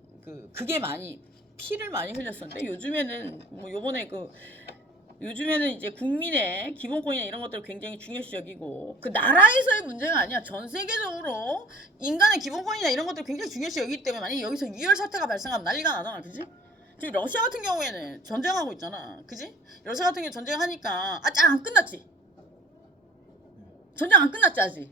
그게 많이 피를 많이 흘렸었는데 요즘에는 요즘에는 이제 국민의 기본권이나 이런 것들을 굉장히 중요시 여기고, 그 나라에서의 문제가 아니야. 전 세계적으로 인간의 기본권이나 이런 것들을 굉장히 중요시 여기기 때문에 만약에 여기서 유혈 사태가 발생하면 난리가 나잖아. 그지? 지금 러시아 같은 경우에는 전쟁하고 있잖아. 그지? 러시아 같은 경우 전쟁하니까 안 끝났지? 전쟁 안 끝났지 아직?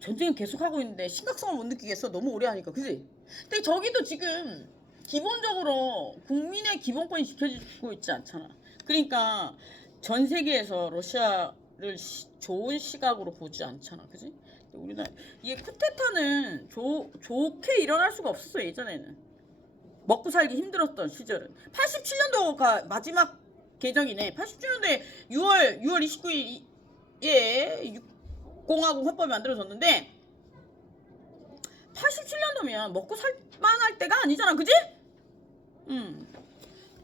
전쟁은 계속하고 있는데 심각성을 못 느끼겠어. 너무 오래 하니까. 그지? 근데 저기도 지금 기본적으로 국민의 기본권이 지켜지고 있지 않잖아. 그러니까 전 세계에서 러시아를 좋은 시각으로 보지 않잖아. 그지? 우리나라 이게 쿠데타는 좋게 일어날 수가 없었어. 예전에는 먹고 살기 힘들었던 시절은. 87년도가 마지막 개정이네. 87년도에 6월 29일에 공화국 헌법이 만들어졌는데 87년도면 먹고 살만할 때가 아니잖아. 그지?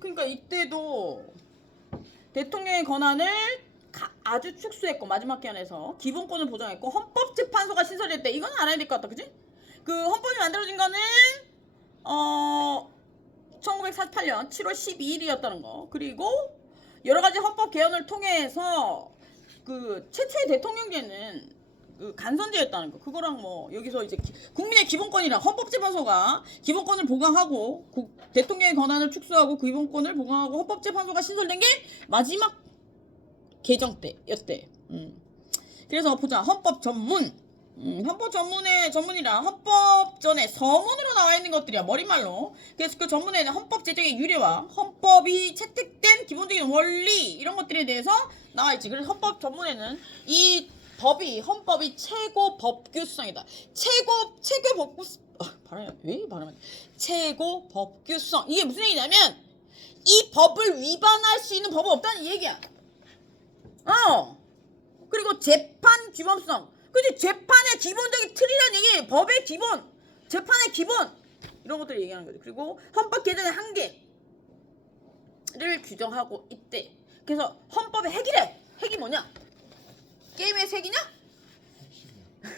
그러니까 이때도 대통령의 권한을 아주 축소했고, 마지막 개헌에서 기본권을 보장했고, 헌법재판소가 신설됐대. 이건 알아야 될 것 같다. 그지? 그 헌법이 만들어진 거는 1948년 7월 12일이었다는 거. 그리고 여러 가지 헌법 개헌을 통해서 그 최초의 대통령제는 간선제였다는 거. 그거랑 여기서 이제 국민의 기본권이랑 헌법재판소가 기본권을 보강하고 대통령의 권한을 축소하고 기본권을 보강하고 헌법재판소가 신설된 게 마지막 개정 때였대. 그래서 보자. 헌법 전문. 헌법 전문이라 헌법 전에 서문으로 나와 있는 것들이야. 머릿말로. 그래서 그 전문에는 헌법 제정의 유래와 헌법이 채택된 기본적인 원리 이런 것들에 대해서 나와 있지. 그래서 헌법 전문에는 이 헌법이 최고 법규성이다. 최고 법규성. 최고 법규성. 이게 무슨 얘기냐면 이 법을 위반할 수 있는 법은 없다는 얘기야. 그리고 재판 규범성. 그치? 재판의 기본적인 틀이라는 얘기. 법의 기본, 재판의 기본 이런 것들을 얘기하는 거지. 그리고 헌법 개정의 한계를 규정하고 있대. 그래서 헌법의 핵이래. 핵이 뭐냐? 게임의 색이냐?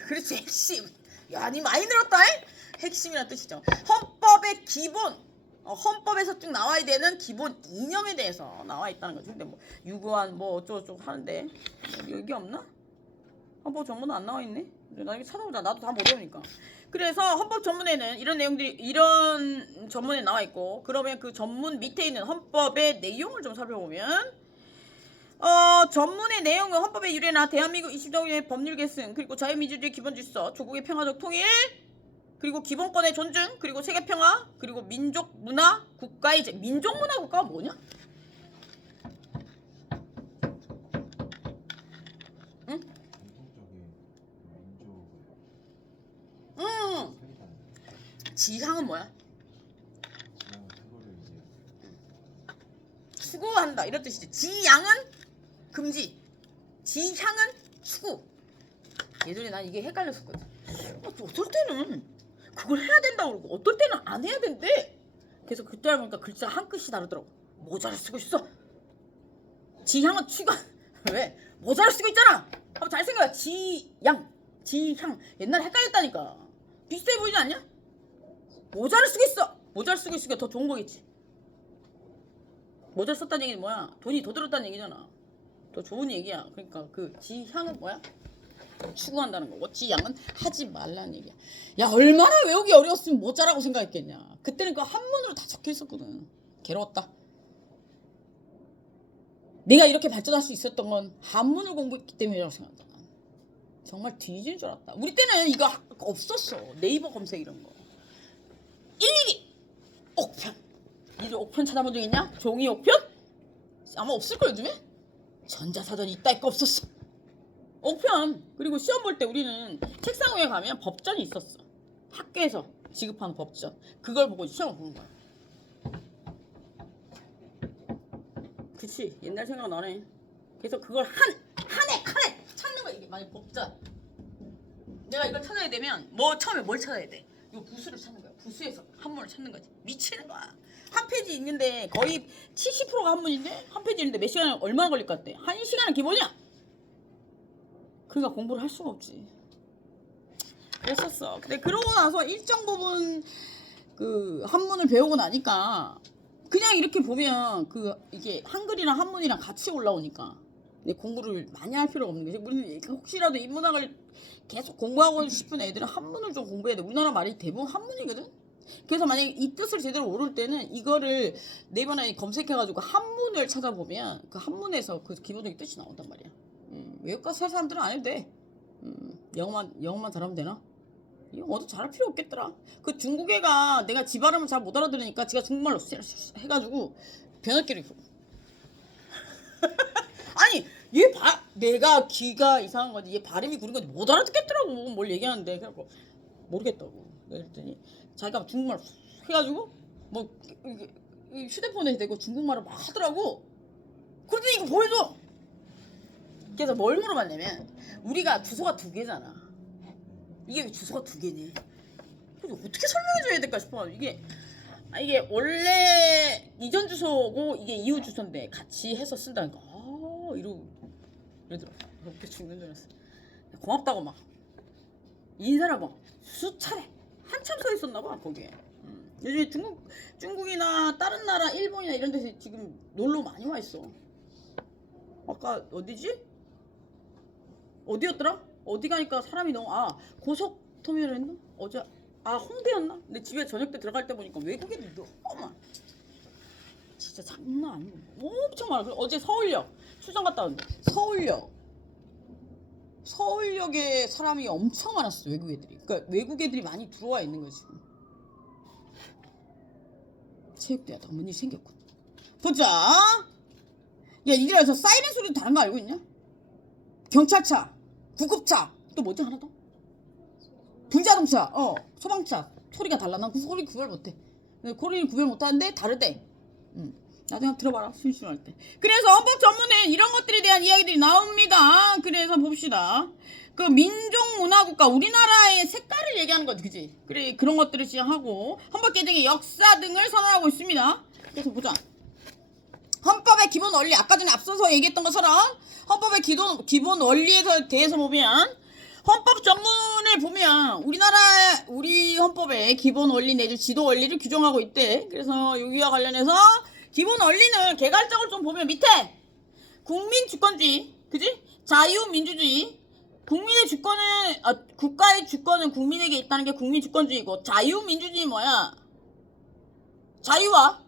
그렇지, 핵심. 야, 니 많이 늘었다. 핵심이란 뜻이죠. 헌법의 기본, 헌법에서 쭉 나와야 되는 기본 이념에 대해서 나와 있다는 거죠. 근데 유구한 어쩌고저쩌고 하는데 여기 없나? 헌법 전문은 안 나와 있네. 나중에 찾아보자. 나도 다 못 외우니까. 그래서 헌법 전문에는 이런 내용들이 이런 전문에 나와 있고, 그러면 그 전문 밑에 있는 헌법의 내용을 좀 살펴보면 전문의 내용은 헌법의 유래나 대한민국 20정의 법률 계승, 그리고 자유민주주의 기본 질서, 조국의 평화적 통일, 그리고 기본권의 존중, 그리고 세계 평화, 그리고 민족 문화 국가의 민족 문화 국가가 뭐냐? 응? 지향은 뭐야? 추구한다 이런 뜻이지. 지향은 금지, 지향은 추구. 예전에 난 이게 헷갈렸었거든. 어떨 때는 그걸 해야 된다고 그러고 어떨 때는 안 해야 된대. 그래서 그때 알아보니까 글자가 한 끗이 다르더라고. 모자를 쓰고 있어. 지향은 추구. 왜? 모자를 쓰고 있잖아. 한번 잘 생각해. 지향. 옛날에 헷갈렸다니까. 비슷해 보이지 않냐? 모자를 쓰고 있어. 모자를 쓰고 있으니까 더 좋은 거겠지. 모자를 썼다는 얘기는 뭐야? 돈이 더 들었다는 얘기잖아. 더 좋은 얘기야. 그러니까 그 지향은 뭐야? 추구한다는 거고, 지향은 하지 말라는 얘기야. 야, 얼마나 외우기 어려웠으면 모자라고 생각했겠냐. 그때는 그 한문으로 다 적혀 있었거든. 괴로웠다. 내가 이렇게 발전할 수 있었던 건 한문을 공부했기 때문이라고 생각한다. 정말 뒤질 줄 알았다. 우리 때는 이거 없었어. 네이버 검색 이런 거. 일일이 옥편. 니들 옥편 찾아본 적 있냐? 종이 옥편? 아마 없을걸 요즘에? 전자사전이 있다 할거 없었어. 옥편. 그리고 시험 볼 때 우리는 책상 위에 가면 법전이 있었어. 학교에서 지급하는 법전. 그걸 보고 시험을 보는 거야. 그치, 옛날 생각 나네. 그래서 그걸 칸에 찾는 거야. 이게 만약 법전 내가 이걸 찾아야 되면 처음에 뭘 찾아야 돼? 이 부수를 찾는 거야. 부수에서 한문을 찾는 거지. 미치는 거야. 한 페이지 있는데 거의 70%가 한문인데 한 페이지 있는데 몇 시간에 얼마나 걸릴 것 같아? 1시간은 기본이야. 그러니까 공부를 할 수가 없지. 그랬었어. 근데 그러고 나서 일정 부분 그 한문을 배우고 나니까 그냥 이렇게 보면 이게 한글이랑 한문이랑 같이 올라오니까 근데 공부를 많이 할 필요가 없는 거지. 우리는 혹시라도 인문학을 계속 공부하고 싶은 애들은 한문을 좀 공부해야 돼. 우리나라 말이 대부분 한문이거든. 그래서 만약에 이 뜻을 제대로 모를 때는 이거를 네이버에 검색해가지고 한문을 찾아보면 그 한문에서 그 기본적인 뜻이 나온단 말이야. 외국가서 살 사람들은 안 해도 돼. 영어만 잘하면 되나? 영어도 잘할 필요 없겠더라. 그 중국 애가 내가 지 발음을 잘 못 알아들으니까 지가 중국말로 해가지고 변학기를 입고. 아니 내가 귀가 이상한 건지 얘 발음이 구린 건지 못 알아듣겠더라고. 뭘 얘기하는데 그래갖고 모르겠다고. 그랬더니 자기가 중국말 해가지고 뭐 휴대폰에 대고 중국말을 막 하더라고. 그러더니 이거 보여줘. 그래서 뭘 물어봤냐면 우리가 주소가 2개잖아. 이게 왜 주소가 2개니? 그래서 어떻게 설명해줘야 될까 싶어. 이게 원래 이전 주소고 이게 이후 주소인데 같이 해서 쓴다니까. 이러더라. 이렇게 죽는 줄 알았어. 고맙다고 막 인사라고 수차례 한참 서 있었나 봐 거기에. 요즘에 중국이나 다른 나라 일본이나 이런 데서 지금 놀러 많이 와 있어. 아까 어디였더라? 어디 가니까 사람이 너무 고속터미널 했나? 어제 홍대였나? 근데 집에 저녁 때 들어갈 때 보니까 외국인들 너무 많아. 진짜 장난 아니고 엄청 많아. 어제 서울역 출장 갔다 왔는데 서울역에 사람이 엄청 많았어. 외국 애들이. 그러니까 외국 애들이 많이 들어와 있는 거지. 체육대가 너무 일이 생겼군. 보자. 야 이들아 저 사이렌 소리 다른 거 알고 있냐? 경찰차, 구급차, 또 뭐지 하나 더? 불자동차, 소방차 소리가 달라. 난 그 소리 구별 못해. 소리를 구별 못하는데 다르대. 나중에 한번 들어봐라. 심심할 때. 그래서 헌법 전문에 이런 것들에 대한 이야기들이 나옵니다. 그래서 봅시다. 그 민족 문화국가 우리나라의 색깔을 얘기하는 거지, 그지? 그래 그런 것들을 시작하고 헌법 개정의 역사 등을 선언하고 있습니다. 그래서 보자. 헌법의 기본 원리 아까 전에 앞서서 얘기했던 것처럼 헌법의 기본 원리에 대해서 보면 헌법 전문을 보면 우리 헌법의 기본 원리 내지 지도 원리를 규정하고 있대. 그래서 여기와 관련해서 기본 원리는 개괄적으로 좀 보면 밑에 국민 주권주의, 그지? 자유민주주의, 국민의 주권은 국가의 주권은 국민에게 있다는 게 국민 주권주의고 자유민주주의 뭐야? 자유와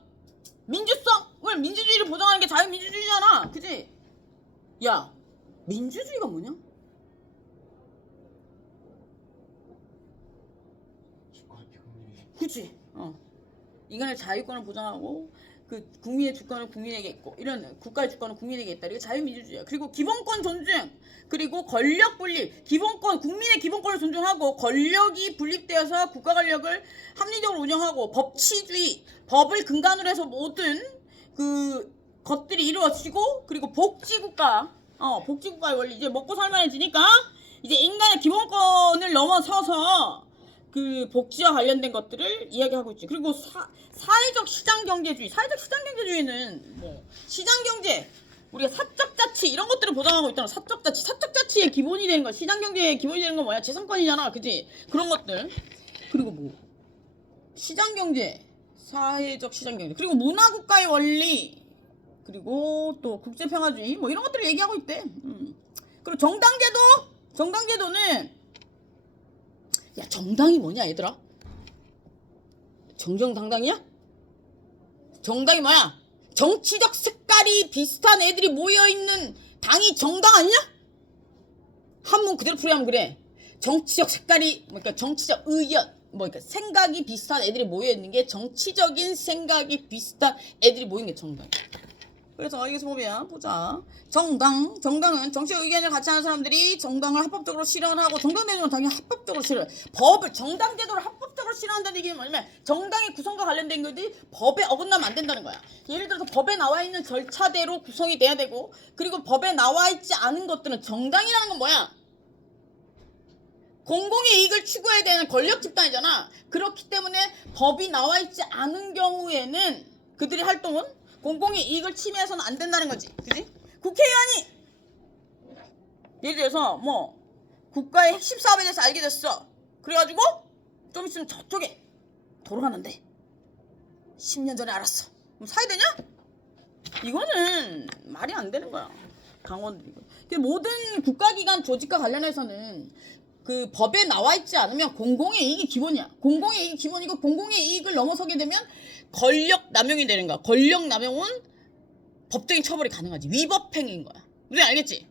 민주성을 민주주의를 보장하는 게 자유민주주의잖아, 그지? 야, 민주주의가 뭐냐? 그치? 인간의 자유권을 보장하고 그 국민의 주권은 국민에게 있고 이런 국가의 주권은 국민에게 있다. 이게 자유민주주의야. 그리고 기본권 존중, 그리고 권력 분립, 국민의 기본권을 존중하고 권력이 분립되어서 국가 권력을 합리적으로 운영하고 법치주의, 법을 근간으로 해서 모든 그 것들이 이루어지고 그리고 복지국가의 원리. 이제 먹고 살만해지니까 이제 인간의 기본권을 넘어서서 그 복지와 관련된 것들을 이야기하고 있지. 그리고 사회적 시장경제주의는 뭐 시장경제, 우리가 사적자치 이런 것들을 보장하고 있잖아. 사적자치의 기본이 되는 거야. 시장경제의 기본이 되는 건 뭐야? 재산권이잖아, 그지? 그런 것들. 그리고 뭐 시장경제, 사회적 시장경제, 그리고 문화국가의 원리, 그리고 또 국제평화주의 뭐 이런 것들을 얘기하고 있대. 그리고 정당제도는 야, 정당이 뭐냐 얘들아? 정정당당이야? 정당이 뭐야? 정치적 색깔이 비슷한 애들이 모여있는 당이 정당 아니냐? 한문 그대로 풀이하면 그래. 정치적 색깔이, 그러니까 정치적 의견, 뭐 그러니까 생각이 비슷한 애들이 모여 있는 게 정치적인 생각이 비슷한 애들이 모인 게 정당. 그래서 여기서 보면 보자. 정당은 정치 의견을 같이 하는 사람들이 정당을 합법적으로 실현하고 정당 내용은 당연히 합법적으로 실현. 법을 정당 제도를 합법적으로 실현한다는 얘기는 뭐냐면 정당의 구성과 관련된 것들이 법에 어긋나면 안 된다는 거야. 예를 들어서 법에 나와 있는 절차대로 구성이 돼야 되고 그리고 법에 나와 있지 않은 것들은 정당이라는 건 뭐야? 공공의 이익을 추구해야 되는 권력 집단이잖아. 그렇기 때문에 법이 나와 있지 않은 경우에는 그들의 활동은 공공의 이익을 침해해서는 안 된다는 거지. 그지? 국회의원이 예를 들어서 뭐 국가의 핵심 사업에 대해서 알게 됐어. 그래가지고 좀 있으면 저쪽에 돌아가는데 10년 전에 알았어. 그럼 사야 되냐? 이거는 말이 안 되는 거야. 강원도. 모든 국가기관 조직과 관련해서는 그 법에 나와 있지 않으면 공공의 이익이 기본이야. 공공의 이익이 기본이고 공공의 이익을 넘어서게 되면 권력 남용이 되는 거야. 권력 남용은 법적인 처벌이 가능하지. 위법행위인 거야. 무슨 알겠지?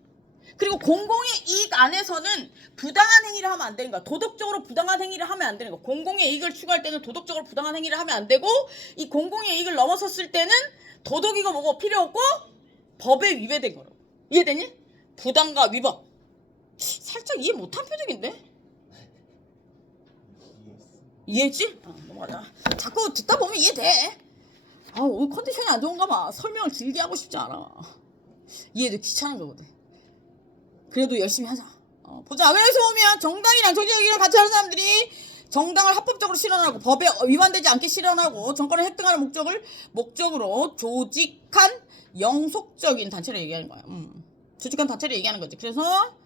그리고 공공의 이익 안에서는 부당한 행위를 하면 안 되는 거야. 도덕적으로 부당한 행위를 하면 안 되는 거야. 공공의 이익을 추구할 때는 도덕적으로 부당한 행위를 하면 안 되고 이 공공의 이익을 넘어섰을 때는 도덕이고 뭐고 필요 없고 법에 위배된 거라고. 이해되니? 부당과 위법. 살짝 이해 못한 표정인데? 이해했지? 넘어가자. 자꾸 듣다 보면 이해돼. 오늘 컨디션이 안 좋은가 봐. 설명을 길게 하고 싶지 않아. 이해도 귀찮은 거거든. 그래도 열심히 하자. 보자. 여기서 보면 정당이랑 정치적인 같이 하는 사람들이 정당을 합법적으로 실현하고 법에 위반되지 않게 실현하고 정권을 획득하는 목적으로 조직한 영속적인 단체를 얘기하는 거야. 조직한 단체를 얘기하는 거지. 그래서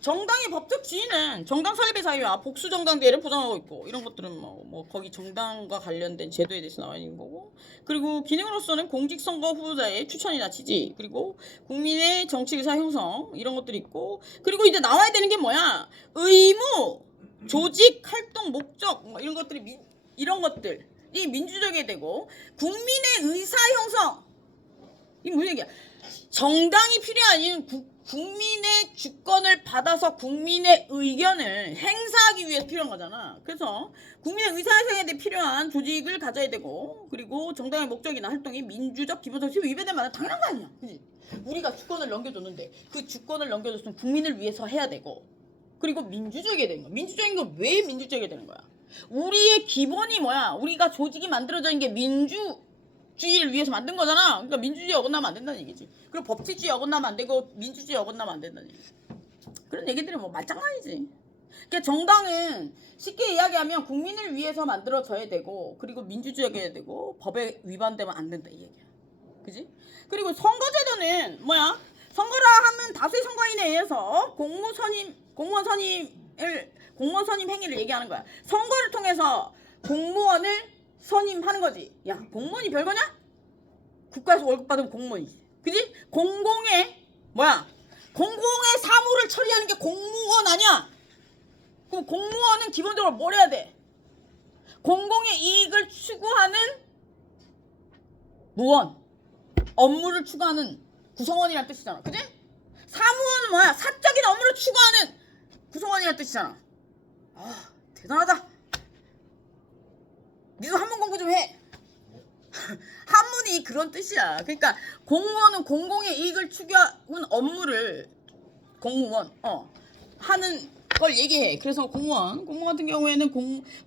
정당의 법적 지위는 정당 설립의 사유와 복수 정당제를 보장하고 있고 이런 것들은 뭐 거기 정당과 관련된 제도에 대해서 나와 있는 거고 그리고 기능으로서는 공직선거 후보자의 추천이나 지지 그리고 국민의 정치 의사 형성 이런 것들이 있고 그리고 이제 나와야 되는 게 뭐야 의무 조직 활동 목적 뭐 이런 것들이 이런 것들이 민주적이 되고 국민의 의사 형성 이 무슨 얘기야 정당이 필요한 국민의 주권을 받아서 국민의 의견을 행사하기 위해서 필요한 거잖아. 그래서 국민의 의사행사에 대해 필요한 조직을 가져야 되고 그리고 정당의 목적이나 활동이 민주적 기본정신에 위배되면 당연한 거 아니야. 그치? 우리가 주권을 넘겨줬는데 그 주권을 넘겨줬으면 국민을 위해서 해야 되고 그리고 민주적이어야 되는 거야. 민주적인 건 왜 민주적이어야 되는 거야? 우리의 기본이 뭐야? 우리가 조직이 만들어져 있는 게 민주주의를 위해서 만든 거잖아. 그러니까 민주주의 어긋나면 안 된다는 얘기지. 그리고 법치주의 어긋나면 안 되고 민주주의 어긋나면 안 된다는 얘기지. 그런 얘기들이 뭐 말장난이지. 그러니까 정당은 쉽게 이야기하면 국민을 위해서 만들어져야 되고 그리고 민주주의여야 되고 법에 위반되면 안 된다 이 얘기야. 그지? 그리고 선거제도는 뭐야? 선거라 하면 다수의 선거인에 의해서 공무원 선임 행위를 얘기하는 거야. 선거를 통해서 공무원을 선임하는 거지. 야, 공무원이 별거냐? 국가에서 월급 받으면 공무원이지. 그지? 공공의 사무를 처리하는 게 공무원 아니야? 그럼 공무원은 기본적으로 뭘 해야 돼? 공공의 이익을 추구하는 무원. 업무를 추구하는 구성원이라는 뜻이잖아. 그지? 사무원은 뭐야? 사적인 업무를 추구하는 구성원이라는 뜻이잖아. 대단하다. 니도 한문 공부 좀 해. 한문이 그런 뜻이야. 그러니까 공무원은 공공의 이익을 추구하는 업무를 공무원 하는 걸 얘기해. 그래서 공무원 같은 경우에는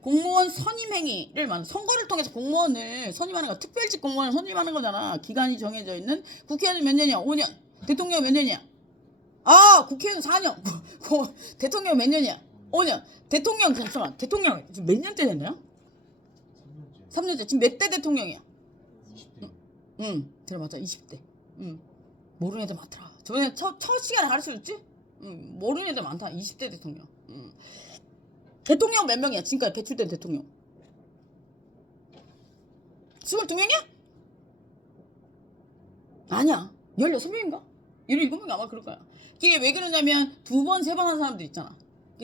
공무원 선임 행위를 선거를 통해서 공무원을 선임하는 거 특별직 공무원을 선임하는 거잖아. 기간이 정해져 있는 국회의원 몇 년이야? 5년. 대통령 몇 년이야? 국회의원 4년. 대통령 몇 년이야? 5년. 대통령 지금 몇 년째 됐나요? 3년째. 지금 몇 대 대통령이야? 20대. 맞아. 20대. 모르는 애들 많더라. 저번에 첫 시간에 가르쳐줬지? 모르는 애들 많다. 20대 대통령. 대통령 몇 명이야? 지금까지 배출된 대통령. 22명이야? 아니야. 16명인가? 17명이 아마 그럴 거야. 이게 왜 그러냐면 2번, 3번 한 사람들 있잖아.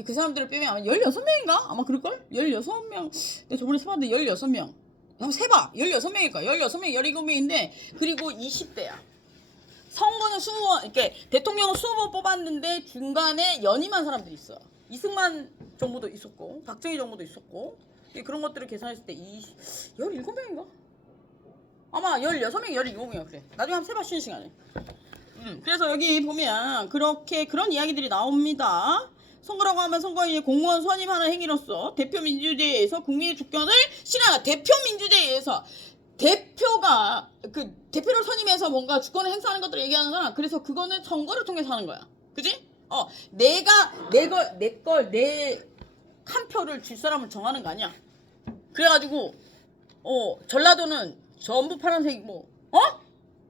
그 사람들을 빼면 아마 16명인가? 아마 그럴걸? 16명. 내가 저번에 세봤는데 16명. 한번 세봐. 16명일 거야. 16명, 17명인데 그리고 20대야. 선거는 20번, 이렇게 대통령은 20번 뽑았는데 중간에 연임한 사람들이 있어. 이승만 정부도 있었고 박정희 정부도 있었고 그런 것들을 계산했을 때 17명인가? 아마 16명, 17명이야 그래. 나중에 한번 세봐 쉬는 시간에. 그래서 여기 보면 그런 이야기들이 나옵니다. 선거라고 하면 선거인이 공무원 선임하는 행위로서 대표 민주주의에 의해서 국민의 주권을 실현하는 대표 민주주의에 의해서 대표가 그 대표를 선임해서 뭔가 주권을 행사하는 것들을 얘기하는 거야. 그래서 그거는 선거를 통해서 하는 거야. 그지? 내가 내 한 표를 줄 사람을 정하는 거 아니야. 그래가지고 전라도는 전부 파란색이고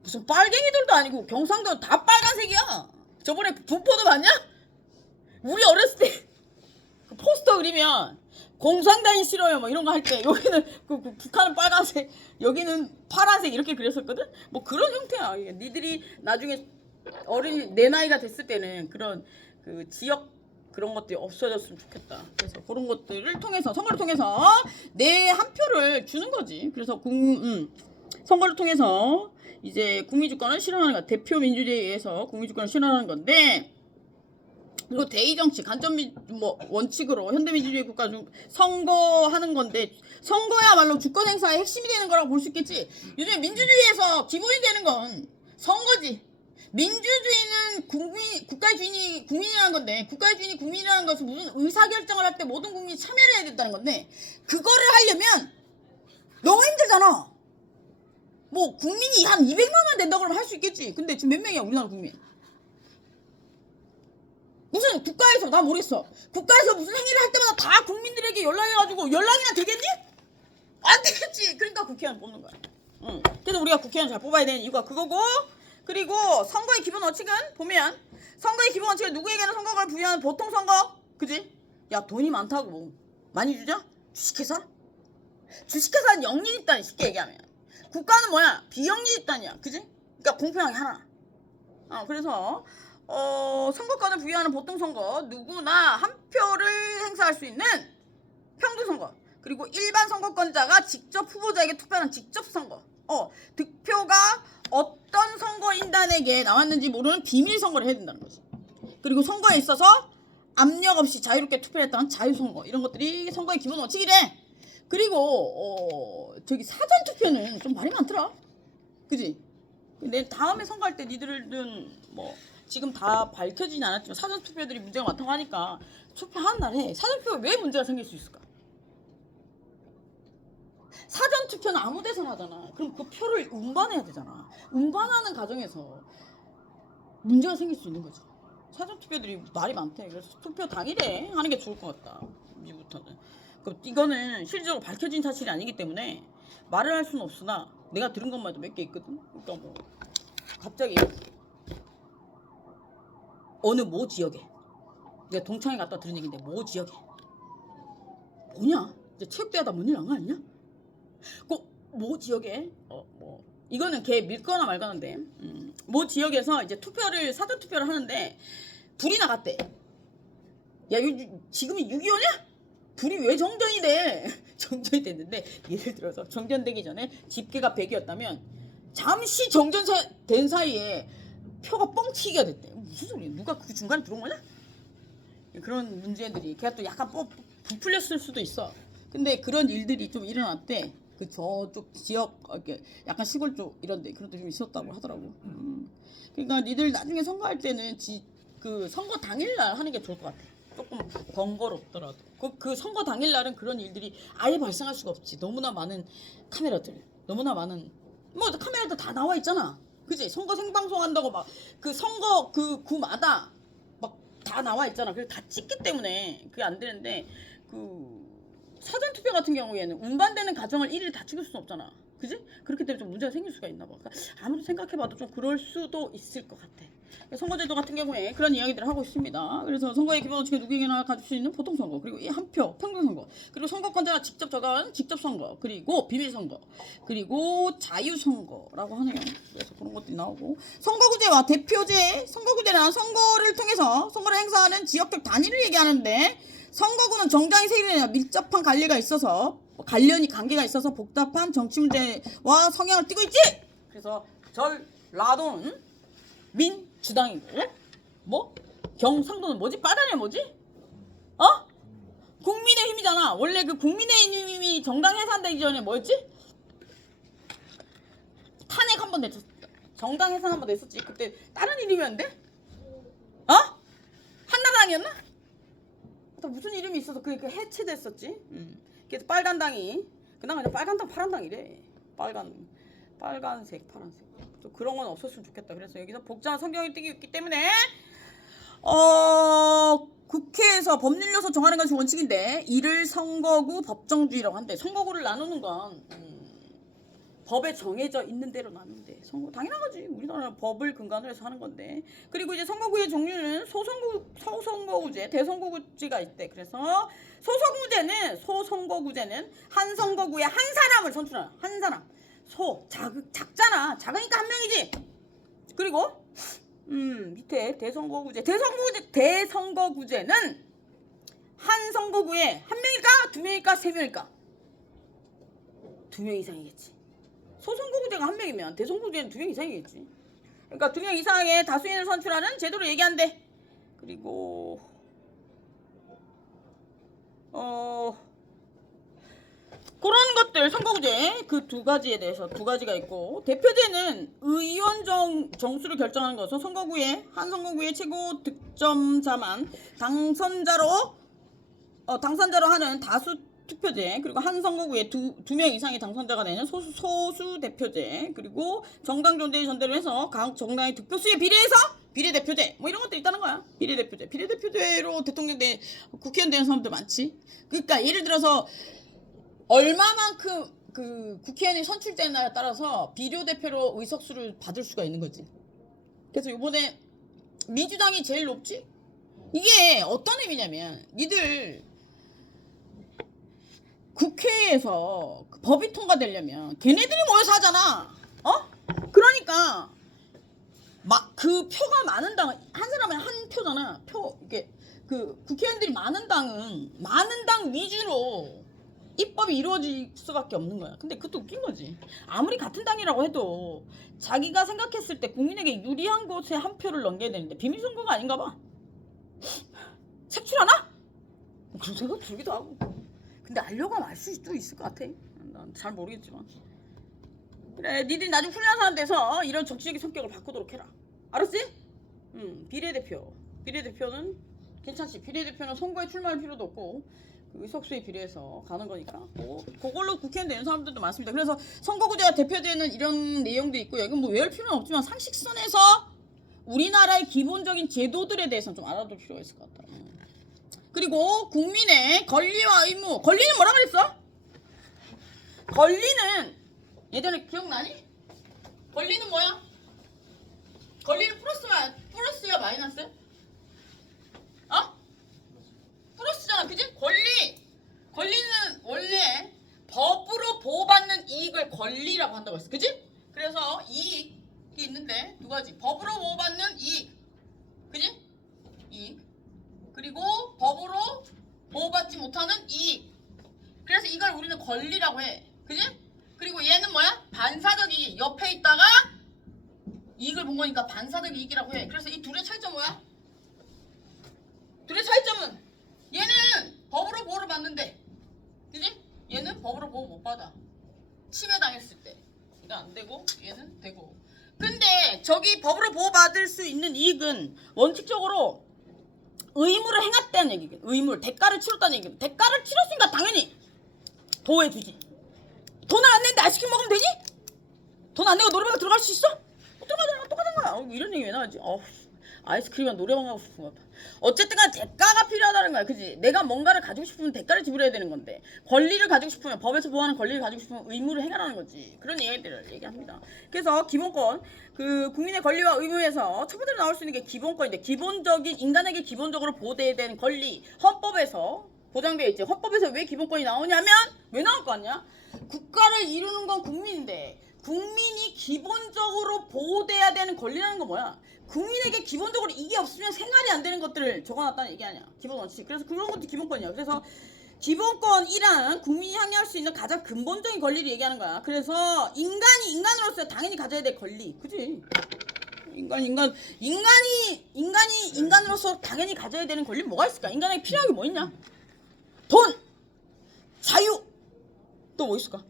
무슨 빨갱이들도 아니고 경상도는 다 빨간색이야. 저번에 분포도 봤냐? 우리 어렸을 때 그 포스터 그리면 공산당이 싫어요 뭐 이런 거 할 때 여기는 그 북한은 빨간색 여기는 파란색 이렇게 그렸었거든. 뭐 그런 형태야. 니들이 나중에 어른이 내 나이가 됐을 때는 그런 그 지역 그런 것들이 없어졌으면 좋겠다. 그래서 그런 것들을 통해서 선거를 통해서 내 한 표를 주는 거지. 그래서 선거를 통해서 이제 국민주권을 실현하는 거. 대표 민주주의에 의해서 국민주권을 실현하는 건데 그리고 대의정치 간접 원칙으로 현대민주주의 국가 중 선거하는 건데 선거야말로 주권 행사의 핵심이 되는 거라고 볼 수 있겠지. 요즘 민주주의에서 기본이 되는 건 선거지. 민주주의는 국가의 주인이 국민이라는 건데 국가의 주인이 국민이라는 것은 무슨 의사결정을 할 때 모든 국민이 참여를 해야 된다는 건데 그거를 하려면 너무 힘들잖아. 뭐 국민이 한 200명만 된다고 그러면 할 수 있겠지. 근데 지금 몇 명이야 우리나라 국민. 무슨 국가에서 나 모르겠어. 국가에서 무슨 행위를 할 때마다 다 국민들에게 연락해가지고 연락이나 되겠니? 안 되겠지. 그러니까 국회의원 뽑는 거야. 그래서 우리가 국회의원 잘 뽑아야 되는 이유가 그거고 그리고 선거의 기본 원칙은 보면 선거의 기본 원칙은 누구에게는 선거권을 부여하는 보통 선거 그지? 야 돈이 많다고 많이 주자? 주식회사? 주식회사는 영리 집단이 쉽게 얘기하면 국가는 뭐야? 비영리 집단이야 그지? 그러니까 공평하게 하나. 그래서 선거권을 부여하는 보통 선거 누구나 한 표를 행사할 수 있는 평등 선거 그리고 일반 선거권자가 직접 후보자에게 투표하는 직접 선거 득표가 어떤 선거인단에게 나왔는지 모르는 비밀 선거를 해야 된다는 거지. 그리고 선거에 있어서 압력 없이 자유롭게 투표했다는 자유선거 이런 것들이 선거의 기본 원칙이래. 그리고 저기 사전 투표는 좀 말이 많더라. 그지? 근데 다음에 선거할 때 니들은 뭐 지금 다 밝혀지진 않았지만 사전 투표들이 문제가 많다고 하니까 투표하는 날 해. 사전 투표가 왜 문제가 생길 수 있을까? 사전 투표는 아무 데서나 하잖아. 그럼 그 표를 운반해야 되잖아. 운반하는 과정에서 문제가 생길 수 있는 거지. 사전 투표들이 말이 많대. 그래서 투표 당일에 하는 게 좋을 것 같다. 이제부터는. 이거는 실질적으로 밝혀진 사실이 아니기 때문에 말을 할 수는 없으나 내가 들은 것만 해도 몇 개 있거든. 그러니까 뭐 갑자기 어느 모 지역에 내가 동창회 갔다 들은 얘기인데 모 지역에 뭐냐? 이제 체육대회다 뭔 일 안 거 아니냐? 모 지역에 이거는 걔 밀거나 말거나인데 모 지역에서 이제 사전 투표를 하는데 불이 나갔대. 야 지금이 6.25냐? 불이 왜 정전이 돼? 정전이 됐는데 예를 들어서 정전되기 전에 집계가 100이었다면 잠시 정전된 사이에 표가 뻥튀기가 됐대. 무슨 소리야? 누가 그 중간에 들어온 거냐? 그런 문제들이 걔가 또 약간 부풀렸을 수도 있어. 근데 그런 일들이 좀 일어났대. 그 저쪽 지역 약간 시골 쪽 이런데 그런 데 좀 있었다고 하더라고. 그러니까 니들 나중에 선거할 때는 그 선거 당일날 하는 게 좋을 것 같아. 조금 번거롭더라도 그 선거 당일날은 그런 일들이 아예 발생할 수가 없지. 너무나 많은 카메라들, 너무나 많은 뭐 카메라도 다 나와 있잖아. 그지? 선거 생방송 한다고 막 그 선거 그 구마다 막 다 나와 있잖아. 그래서 다 찍기 때문에 그게 안 되는데 사전 투표 같은 경우에는 운반되는 과정을 일일이 다 찍을 수는 없잖아. 그지? 그렇기 때문에 좀 문제가 생길 수가 있나 봐. 그러니까 아무리 생각해봐도 좀 그럴 수도 있을 것 같아. 선거제도 같은 경우에 그런 이야기들을 하고 있습니다. 그래서 선거의 기본 원칙은 누구에게나 가질 수 있는 보통 선거, 그리고 이 한 표 평등 선거, 그리고 선거권자가 직접 정하는 직접 선거, 그리고 비밀 선거, 그리고 자유 선거라고 하네요. 그래서 그런 것들이 나오고 선거구제와 대표제. 선거구제는 선거를 통해서 선거를 행사하는 지역적 단위를 얘기하는데 선거구는 정당의 세력이나 밀접한 관계가 있어서 복잡한 정치 문제와 성향을 띠고 있지. 그래서 전라도는 민주당이고 뭐 경상도는 뭐지? 빠다네 뭐지? 국민의힘이잖아. 원래 그 국민의힘이 정당 해산되기 전에 뭐였지? 탄핵 한 번 냈었. 정당 해산 한 번 냈었지. 그때 다른 이름이었는데? 어? 한나라당이었나? 또 무슨 이름이 있어서 그 해체됐었지. 그래서 빨간당이 그나마 그냥 빨간당 파란당이래. 빨간색 파란색. 또 그런 건 없었으면 좋겠다. 그래서 여기서 복잡한 성경이 있기 때문에 국회에서 법률로서 정하는 것이 원칙인데 이를 선거구 법정주의라고 한대. 선거구를 나누는 건 법에 정해져 있는 대로 나누는데 선거 당연한 거지. 우리나라 법을 근간으로 해서 하는 건데. 그리고 이제 선거구의 종류는 소선거구제, 대선거구제가 있대. 그래서 소선거구제는 한 선거구에 한 사람을 선출하는 한 사람. 작잖아. 작으니까 한 명이지. 그리고 밑에 대선거구제는 한 선거구에 한 명일까? 두 명일까? 세 명일까? 두 명 이상이겠지. 소선거구제가 한 명이면 대선거구제는 두 명 이상이겠지. 그러니까 두 명 이상의 다수인을 선출하는 제도를 얘기한대. 그리고 그런 것들 선거구제 그 두 가지에 대해서 두 가지가 있고 대표제는 의원 정수를 결정하는 것은 한 선거구의 최고 득점자만 당선자로 하는 다수 투표제, 그리고 한 선거구에 두 명 이상의 당선자가 되는 소수 대표제, 그리고 정당 존재의 전제로 해서 각 정당의 득표수에 비례해서 비례대표제 뭐 이런 것들 있다는 거야. 비례대표제로 국회의원 되는 사람들 많지. 그러니까 예를 들어서 얼마만큼 그 국회의원이 선출되느냐에 따라서 비례대표로 의석수를 받을 수가 있는 거지. 그래서 이번에 민주당이 제일 높지. 이게 어떤 의미냐면 니들 국회에서 법이 통과되려면 걔네들이 모여서 하잖아. 그러니까 그 표가 많은 당은 한 사람에 한 표잖아. 이게 그 국회의원들이 많은 당은 많은 당 위주로 입법이 이루어질 수밖에 없는 거야. 근데 그것도 웃긴 거지. 아무리 같은 당이라고 해도 자기가 생각했을 때 국민에게 유리한 곳에 한 표를 넘겨야 되는데 비밀선거가 아닌가 봐. 색출하나? 그런 생각 들기도 하고. 근데 알려고 하면 알 수도 있을 것 같아. 난 잘 모르겠지만. 그래, 니들이 나중에 훌륭한 사람 돼서 이런 정치적인 성격을 바꾸도록 해라. 알았지? 비례대표는 괜찮지. 비례대표는 선거에 출마할 필요도 없고 그 의석수에 비례해서 가는 거니까 그걸로 국회의원 되는 사람들도 많습니다. 그래서 선거구제와 대표제는 이런 내용도 있고요. 이건 뭐 외울 필요는 없지만 상식선에서 우리나라의 기본적인 제도들에 대해서는 좀 알아둘 필요가 있을 것 같다. 그리고 국민의 권리와 의무. 권리는 뭐라 그랬어? 권리는 예전에 기억나니? 권리는 뭐야? 권리는 플러스야 마이너스? 플러스잖아, 그지? 권리는 원래 법으로 보호받는 이익을 권리라고 한다고 했어, 그지? 그래서 이익이 있는데 두 가지. 법으로 보호받는 이익, 그지? 이익. 그리고 법으로 보호받지 못하는 이익. 그래서 이걸 우리는 권리라고 해, 그지? 그리고 얘는 뭐야? 반사적 이익. 옆에 있다가 이익을 본 거니까 반사적 이익이라고 해. 그래서 이 둘의 차이점 뭐야? 둘의 차이점은 얘는 법으로 보호를 받는데, 그지? 얘는 법으로 보호 못 받아. 침해당했을 때. 이거 안 되고 얘는 되고. 근데 저기 법으로 보호받을 수 있는 이익은 원칙적으로 의무를 행했다는 얘기거든. 대가를 치렀다는 얘기거든. 대가를 치렀으니까 당연히 보호해주지. 돈을 안 내는데 아이스크림 먹으면 되지? 돈 안 내고 노래방 들어갈 수 있어? 들어가잖아. 똑같은 거야. 이런 얘기 왜 나오지? 아이스크림이랑 노래방 가고 싶은 거야. 어쨌든 간 대가가 필요하다는 거야. 그지? 내가 뭔가를 가지고 싶으면 대가를 지불해야 되는 건데, 권리를 가지고 싶으면, 법에서 보호하는 권리를 가지고 싶으면 의무를 행하라는 거지. 그런 얘기들을 얘기합니다. 그래서 기본권, 그 국민의 권리와 의무에서 첫 번째로 나올 수 있는 게 기본권인데, 기본적인 인간에게 기본적으로 보호돼야 되는 권리, 헌법에서 보장되어 있지. 헌법에서 왜 기본권이 나오냐면 왜 나올 거 아니야? 국가를 이루는 건 국민인데 국민이 기본적으로 보호돼야 되는 권리라는 건 뭐야? 국민에게 기본적으로 이게 없으면 생활이 안 되는 것들을 적어놨다는 얘기 아니야. 기본 원칙. 그래서 그런 것도 기본권이야. 그래서 기본권 1은 국민이 항의할 수 있는 가장 근본적인 권리를 얘기하는 거야. 그래서 인간이 인간으로서 당연히 가져야 될 권리. 그지? 인간이 인간으로서 당연히 가져야 되는 권리는 뭐가 있을까? 인간에게 필요한 게 뭐 있냐? 돈, 자유, 또 뭐 있을까?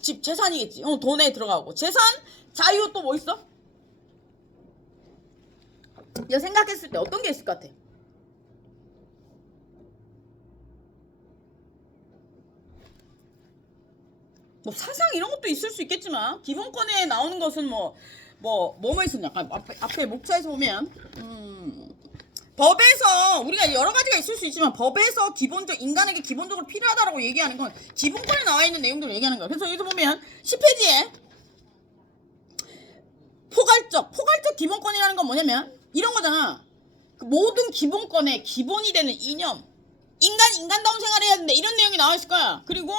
집, 재산이겠지. 돈에 들어가고. 재산, 자유, 또 뭐 있어? 야, 생각했을 때 어떤 게 있을 것 같아? 뭐 사상 이런 것도 있을 수 있겠지만 기본권에 나오는 것은 뭐뭐 있었냐? 앞에 목차에서 보면 법에서 우리가 여러 가지가 있을 수 있지만 법에서 인간에게 기본적으로 필요하다라고 얘기하는 건 기본권에 나와 있는 내용들을 얘기하는 거야. 그래서 여기서 보면 10페이지에 포괄적 기본권이라는 건 뭐냐면 이런 거잖아. 그 모든 기본권의 기본이 되는 이념, 인간다운 생활을 해야 된다 이런 내용이 나와 있을 거야. 그리고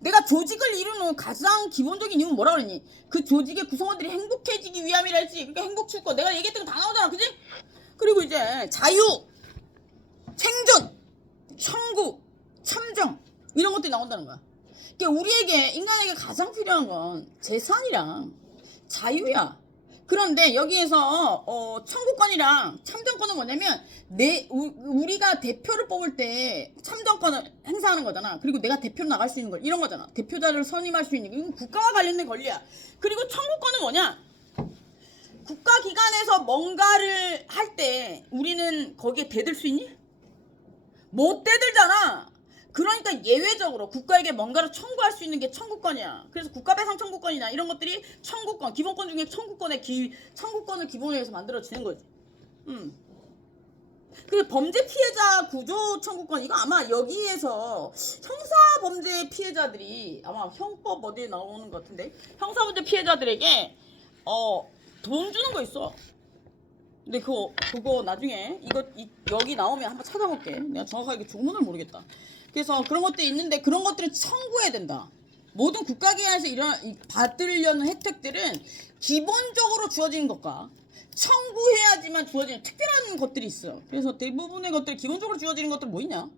내가 조직을 이루는 가장 기본적인 이유는 뭐라 그러니? 그 조직의 구성원들이 행복해지기 위함이랄지. 그러니까 행복 추구. 내가 얘기했던 거 다 나오잖아, 그지? 그리고 이제 자유, 생존, 청구, 참정 이런 것들이 나온다는 거야. 그러니까 인간에게 가장 필요한 건 재산이랑 자유야. 그런데 여기에서 청구권이랑 참정권은 뭐냐면 우리가 대표를 뽑을 때 참정권을 행사하는 거잖아. 그리고 내가 대표로 나갈 수 있는 걸 이런 거잖아. 대표자를 선임할 수 있는 거. 이건 국가와 관련된 권리야. 그리고 청구권은 뭐냐? 국가기관에서 뭔가를 할 때 우리는 거기에 대들 수 있니? 못 대들잖아. 그러니까 예외적으로 국가에게 뭔가를 청구할 수 있는 게 청구권이야. 그래서 국가배상 청구권이나 이런 것들이 청구권, 기본권 중에 청구권을 기본으로 해서 만들어지는 거지. 그리고 범죄 피해자 구조 청구권, 이거 아마 여기에서 형사 범죄 피해자들이 아마 형법 어디에 나오는 것 같은데 형사 범죄 피해자들에게 돈 주는 거 있어. 근데 그거 나중에 여기 나오면 한번 찾아볼게. 내가 정확하게 조문을 모르겠다. 그래서 그런 것들이 있는데 그런 것들을 청구해야 된다. 모든 국가기관에서 받으려는 혜택들은 기본적으로 주어지는 것과 청구해야지만 주어지는 특별한 것들이 있어요. 그래서 대부분의 것들이 기본적으로 주어지는 것들 뭐 있냐?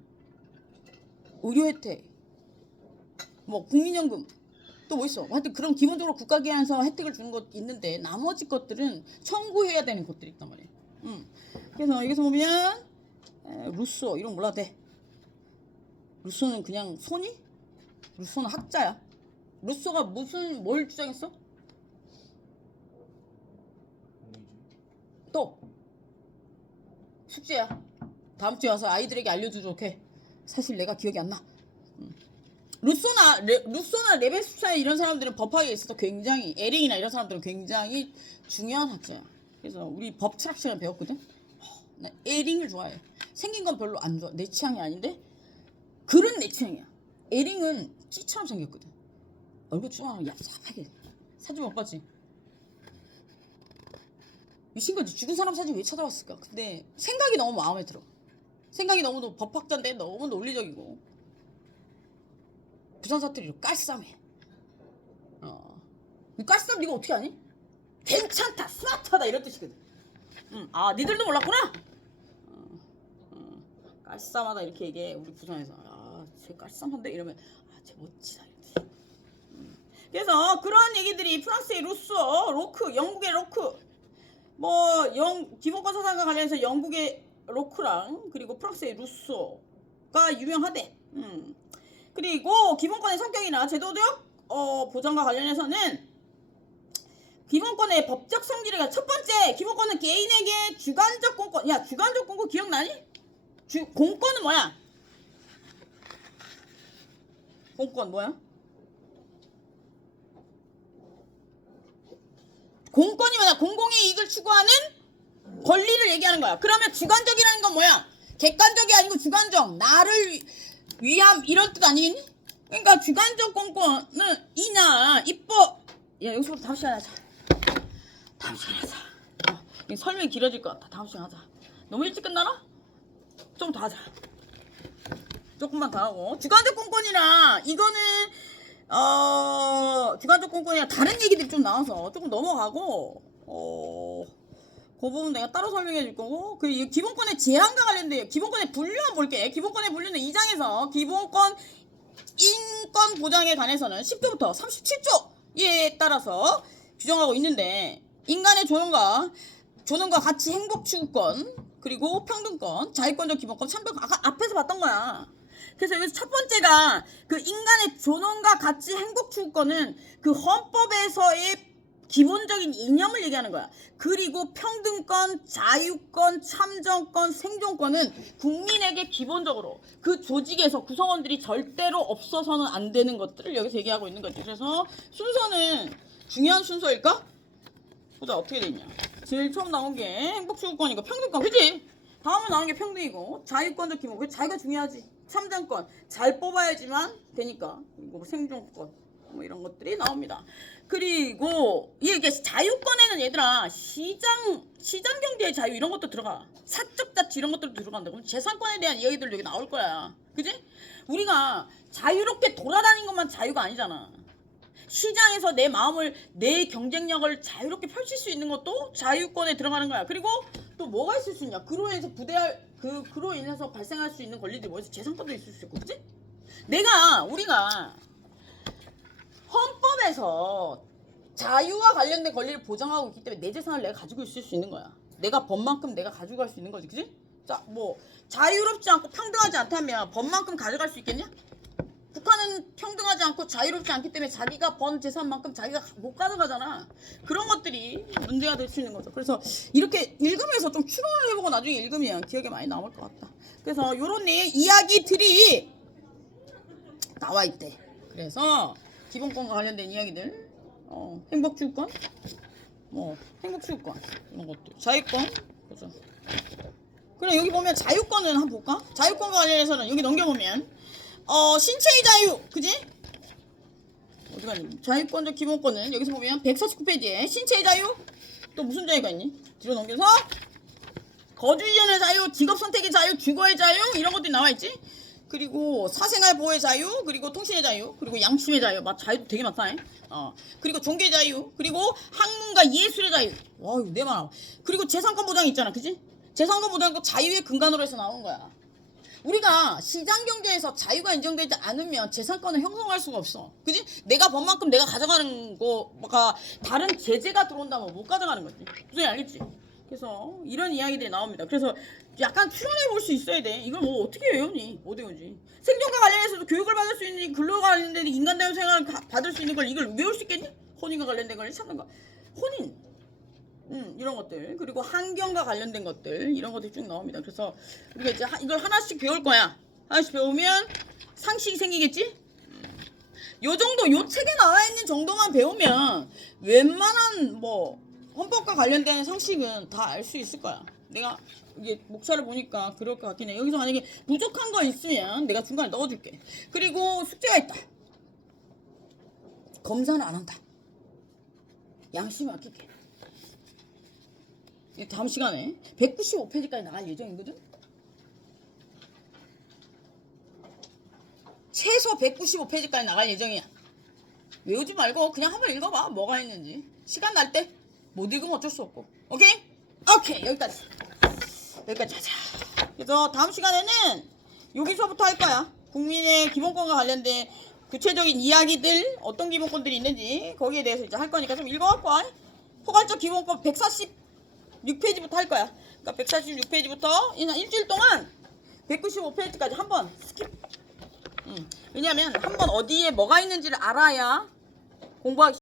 의료 혜택, 뭐 국민연금, 또 뭐 있어? 하여튼 그런 기본적으로 국가기관에서 혜택을 주는 것 있는데 나머지 것들은 청구해야 되는 것들이 있단 말이에요. 그래서 여기서 보면 루소 이런 거 몰라도 돼. 루소는 그냥 손이? 루소는 학자야. 루소가 뭘 주장했어? 또 숙제야. 다음 주에 와서 아이들에게 알려주도록 해. 사실 내가 기억이 안 나. 루소나 레베스사 이런 사람들은 법학에 있어서 굉장히 에링이나 이런 사람들은 굉장히 중요한 학자야. 그래서 우리 법 철학 시간에 배웠거든. 나 에링을 좋아해. 생긴 건 별로 안 좋아. 내 취향이 아닌데 글은 내 취향이야. 에링은 찌처럼 생겼거든. 얼굴 조그맣고 얍삽하게. 사진 못 봤지? 미친거지. 죽은 사람 사진 왜 찾아왔을까? 근데 생각이 너무 마음에 들어. 생각이 너무도 법학자인데 너무 논리적이고 부산 사투리로 깔쌈해. 깔쌈 이거 어떻게 아니? 괜찮다, 스마트하다 이런 뜻이거든. 니들도 몰랐구나? 깔쌈하다 이렇게 얘기해. 우리 부산에서 쟤 깔쌈한데? 이러면 쟤 멋지다 이런 뜻. 그래서 그런 얘기들이 프랑스의 루소, 로크, 영국의 로크 기본권 사상과 관련해서 영국의 로크랑 그리고 프랑스의 루소가 유명하대. 그리고 기본권의 성격이나 제도적 보장과 관련해서는 기본권의 법적 성질을 첫 번째 기본권은 개인에게 주관적 공권. 야, 주관적 공권 기억나니? 공권은 뭐야? 공권 뭐야? 공권이 뭐냐? 공공의 이익을 추구하는 권리를 얘기하는 거야. 그러면 주관적이라는 건 뭐야? 객관적이 아니고 주관적, 나를 위함 이런 뜻 아니니? 그러니까 주관적 공권은 이나 입법. 야, 여기서부터 다음 시간에 하자. 다음 시간에 하자. 설명이 길어질 것 같아. 다음 시간에 하자. 너무 일찍 끝나나? 좀 더 하자. 조금만 더 하고. 주관적 공권이나 이거는 주관적 공권이나 다른 얘기들이 좀 나와서 조금 넘어가고 그 부분 내가 따로 설명해 줄 거고, 그 기본권의 제한과 관련된 기본권의 분류만 볼게. 기본권의 분류는 2장에서 기본권 인권 보장에 관해서는 10조부터 37조에 따라서 규정하고 있는데 인간의 존엄과 가치 행복 추구권, 그리고 평등권, 자유권적 기본권, 참정권 아까 앞에서 봤던 거야. 그래서 여기서 첫 번째가 그 인간의 존엄과 가치, 행복 추구권은 그 헌법에서의 기본적인 이념을 얘기하는 거야. 그리고 평등권, 자유권, 참정권, 생존권은 국민에게 기본적으로 그 조직에서 구성원들이 절대로 없어서는 안 되는 것들을 여기서 얘기하고 있는 거지. 그래서 순서는 중요한 순서일까? 보자 어떻게 돼 있냐. 제일 처음 나온 게 행복추구권이고 평등권, 그치? 다음으로 나온 게 평등이고 자유권적 기본, 그 자유가 중요하지. 참정권 잘 뽑아야지만 되니까. 그리고 생존권 뭐 이런 것들이 나옵니다. 그리고 이게 자유권에는 얘들아 시장 경제의 자유 이런 것도 들어가. 사적 자치 이런 것들도 들어간다. 그럼 재산권에 대한 이야기들 여기 나올 거야. 그지? 우리가 자유롭게 돌아다니는 것만 자유가 아니잖아. 시장에서 내 마음을, 내 경쟁력을 자유롭게 펼칠 수 있는 것도 자유권에 들어가는 거야. 그리고 또 뭐가 있을 수 있냐? 그로 인해서 발생할 수 있는 권리들이 뭐지? 재산권도 있을 수 있고, 그치? 우리가 헌법에서 자유와 관련된 권리를 보장하고 있기 때문에 내 재산을 내가 가지고 있을 수 있는 거야. 내가 법만큼 내가 가지고 갈 수 있는 거지, 그치? 자, 뭐 자유롭지 않고 평등하지 않다면 법만큼 가져갈 수 있겠냐? 북한은 평등하지 않고 자유롭지 않기 때문에 자기가 번 재산만큼 자기가 못 가져가잖아. 그런 것들이 문제가 될 수 있는 거죠. 그래서 이렇게 읽으면서 좀 추론을 해보고 나중에 읽으면 기억에 많이 남을 것 같다. 그래서 이런 이야기들이 나와 있대. 그래서 기본권과 관련된 이야기들, 행복추구권, 행복추구권 이런 것들, 자유권, 그죠? 그래 여기 보면 자유권은 한번 볼까? 자유권과 관련해서는 여기 넘겨보면 신체의 자유, 그지? 어디 갔니? 자유권적 기본권은 여기서 보면 149페이지에 신체의 자유, 또 무슨 자유가 있니? 뒤로 넘겨서 거주 이전의 자유, 직업 선택의 자유, 주거의 자유 이런 것들이 나와 있지? 그리고 사생활 보호의 자유, 그리고 통신의 자유, 그리고 양심의 자유, 자유도 되게 많다. 그리고 종교의 자유, 그리고 학문과 예술의 자유. 와 이거 네 많아. 그리고 재산권 보장이 있잖아, 그지? 재산권 보장은 자유의 근간으로 해서 나오는 거야. 우리가 시장 경제에서 자유가 인정되지 않으면 재산권을 형성할 수가 없어. 그지? 내가 번만큼 내가 가져가는 거가 다른 제재가 들어온다면 못 가져가는 거지. 무슨 알겠지? 그래서 이런 이야기들이 나옵니다. 그래서 약간 추론해 볼 수 있어야 돼. 이걸 뭐 어떻게 외우니? 못 외우지. 생존과 관련해서도 교육을 받을 수 있는, 근로가 관련된 인간다운 생활을 받을 수 있는 걸 이걸 외울 수 있겠니? 혼인과 관련된 걸 찾는 거. 혼인. 이런 것들, 그리고 환경과 관련된 것들 이런 것들이 쭉 나옵니다. 그래서 우리가 이제 이걸 하나씩 배울 거야. 하나씩 배우면 상식이 생기겠지? 요 정도, 요 책에 나와 있는 정도만 배우면 웬만한 헌법과 관련된 상식은 다 알 수 있을 거야. 내가 이게 목차를 보니까 그럴 것 같긴 해. 여기서 만약에 부족한 거 있으면 내가 중간에 넣어줄게. 그리고 숙제가 있다. 검사는 안 한다. 양심을 아낄게. 다음 시간에 195페이지까지 나갈 예정이거든? 최소 195페이지까지 나갈 예정이야. 외우지 말고 그냥 한번 읽어봐. 뭐가 있는지. 시간 날 때 못 읽으면 어쩔 수 없고. 오케이? 오케이. 여기까지 하자. 그래서 다음 시간에는 여기서부터 할 거야. 국민의 기본권과 관련된 구체적인 이야기들, 어떤 기본권들이 있는지 거기에 대해서 이제 할 거니까 좀 읽어갖고 와. 포괄적 기본권 146페이지부터 할 거야. 그러니까 146페이지부터 일주일 동안 195페이지까지 한번 스킵. 왜냐면 한번 어디에 뭐가 있는지를 알아야 공부하기